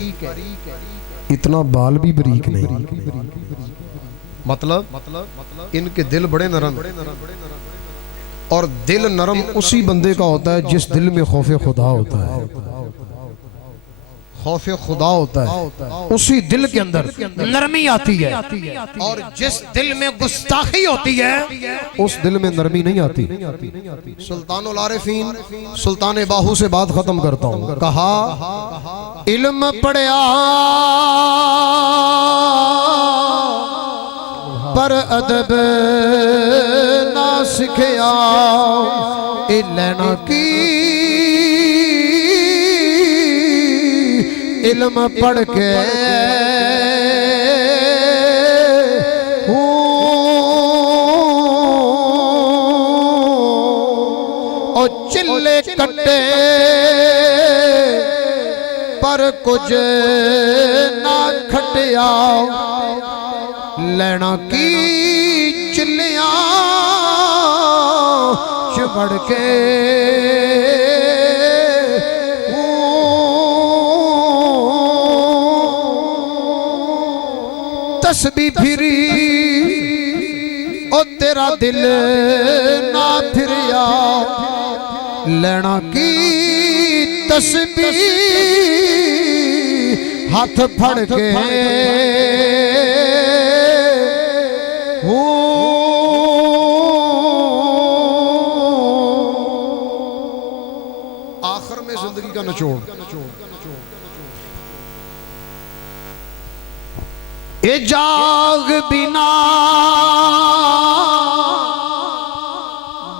इतना बाल भी बारीक नहीं। मतलब इनके दिल बड़े नरम। और दिल नरम उसी बंदे का होता है जिस दिल में खौफे खुदा होता है। खौफे खुदा होता है, उसी दिल के अंदर नरमी आती है। और जिस दिल में गुस्ताखी होती है उस दिल में नरमी नहीं आती। सुल्तानुल आरिफीन सुल्तान बाहू से बात खत्म करता हूं। कहा इल्म पढ़िया पर अदब ना सिखया, लेना की इल्म पढ़ के और चिल्ले कट्टे पर कुछ ना खटिया, लेना की चिल्लियां चिमड़ के तस्बीह फिरी ओ तेरा दिल ना फिरिया, लेना की तस्बीह हाथ फड़ के आखिर में जिंदगी का निचोड़। ए जाग बिना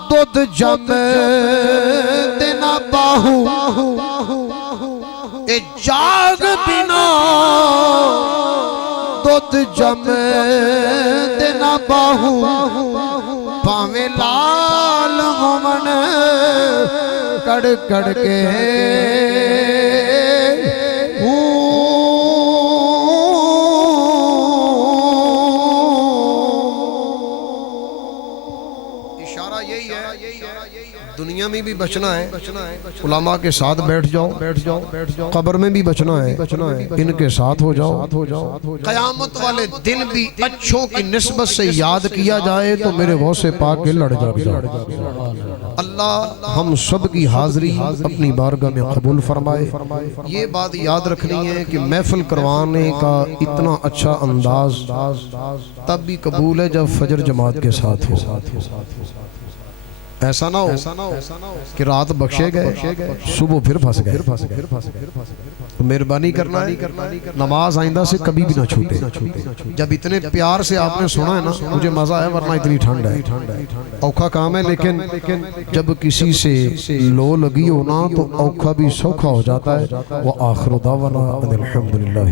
दुध जम देना बाहू, ए जाग बिना दुध जम देना बाहू, भावे लाल होमन कड़ कड़ के इशारा यही है। दुनिया में भी बचना है, उलमा के साथ बैठ जाओ, कब्र में भी बचना है, इनके साथ हो जाओ। कयामत वाले दिन भी अच्छों की निस्बत से याद किया जाए तो मेरे गौसे पाक के लड़ जाए। अल्लाह हम सब की हाजिरी अपनी बारगाह में कबूल फरमाए। ये बात याद रखनी है कि महफिल करवाने का इतना अच्छा अंदाज तब भी कबूल है जब फजर जमात के साथ हो। ऐसा ना हो कि रात बख्शे गए सुबह फिर फंस गए। तो मेहरबानी करना है नमाज आइंदा से कभी भी ना छूटे। जब इतने प्यार से आपने सुना है ना मुझे मजा है, वरना इतनी ठंड है। औखा काम है, लेकिन जब किसी से लो लगी हो ना तो औखा भी सौखा हो जाता है। वो आखिर दावाना अल्हम्दुलिल्लाह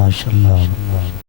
माशाल्लाह।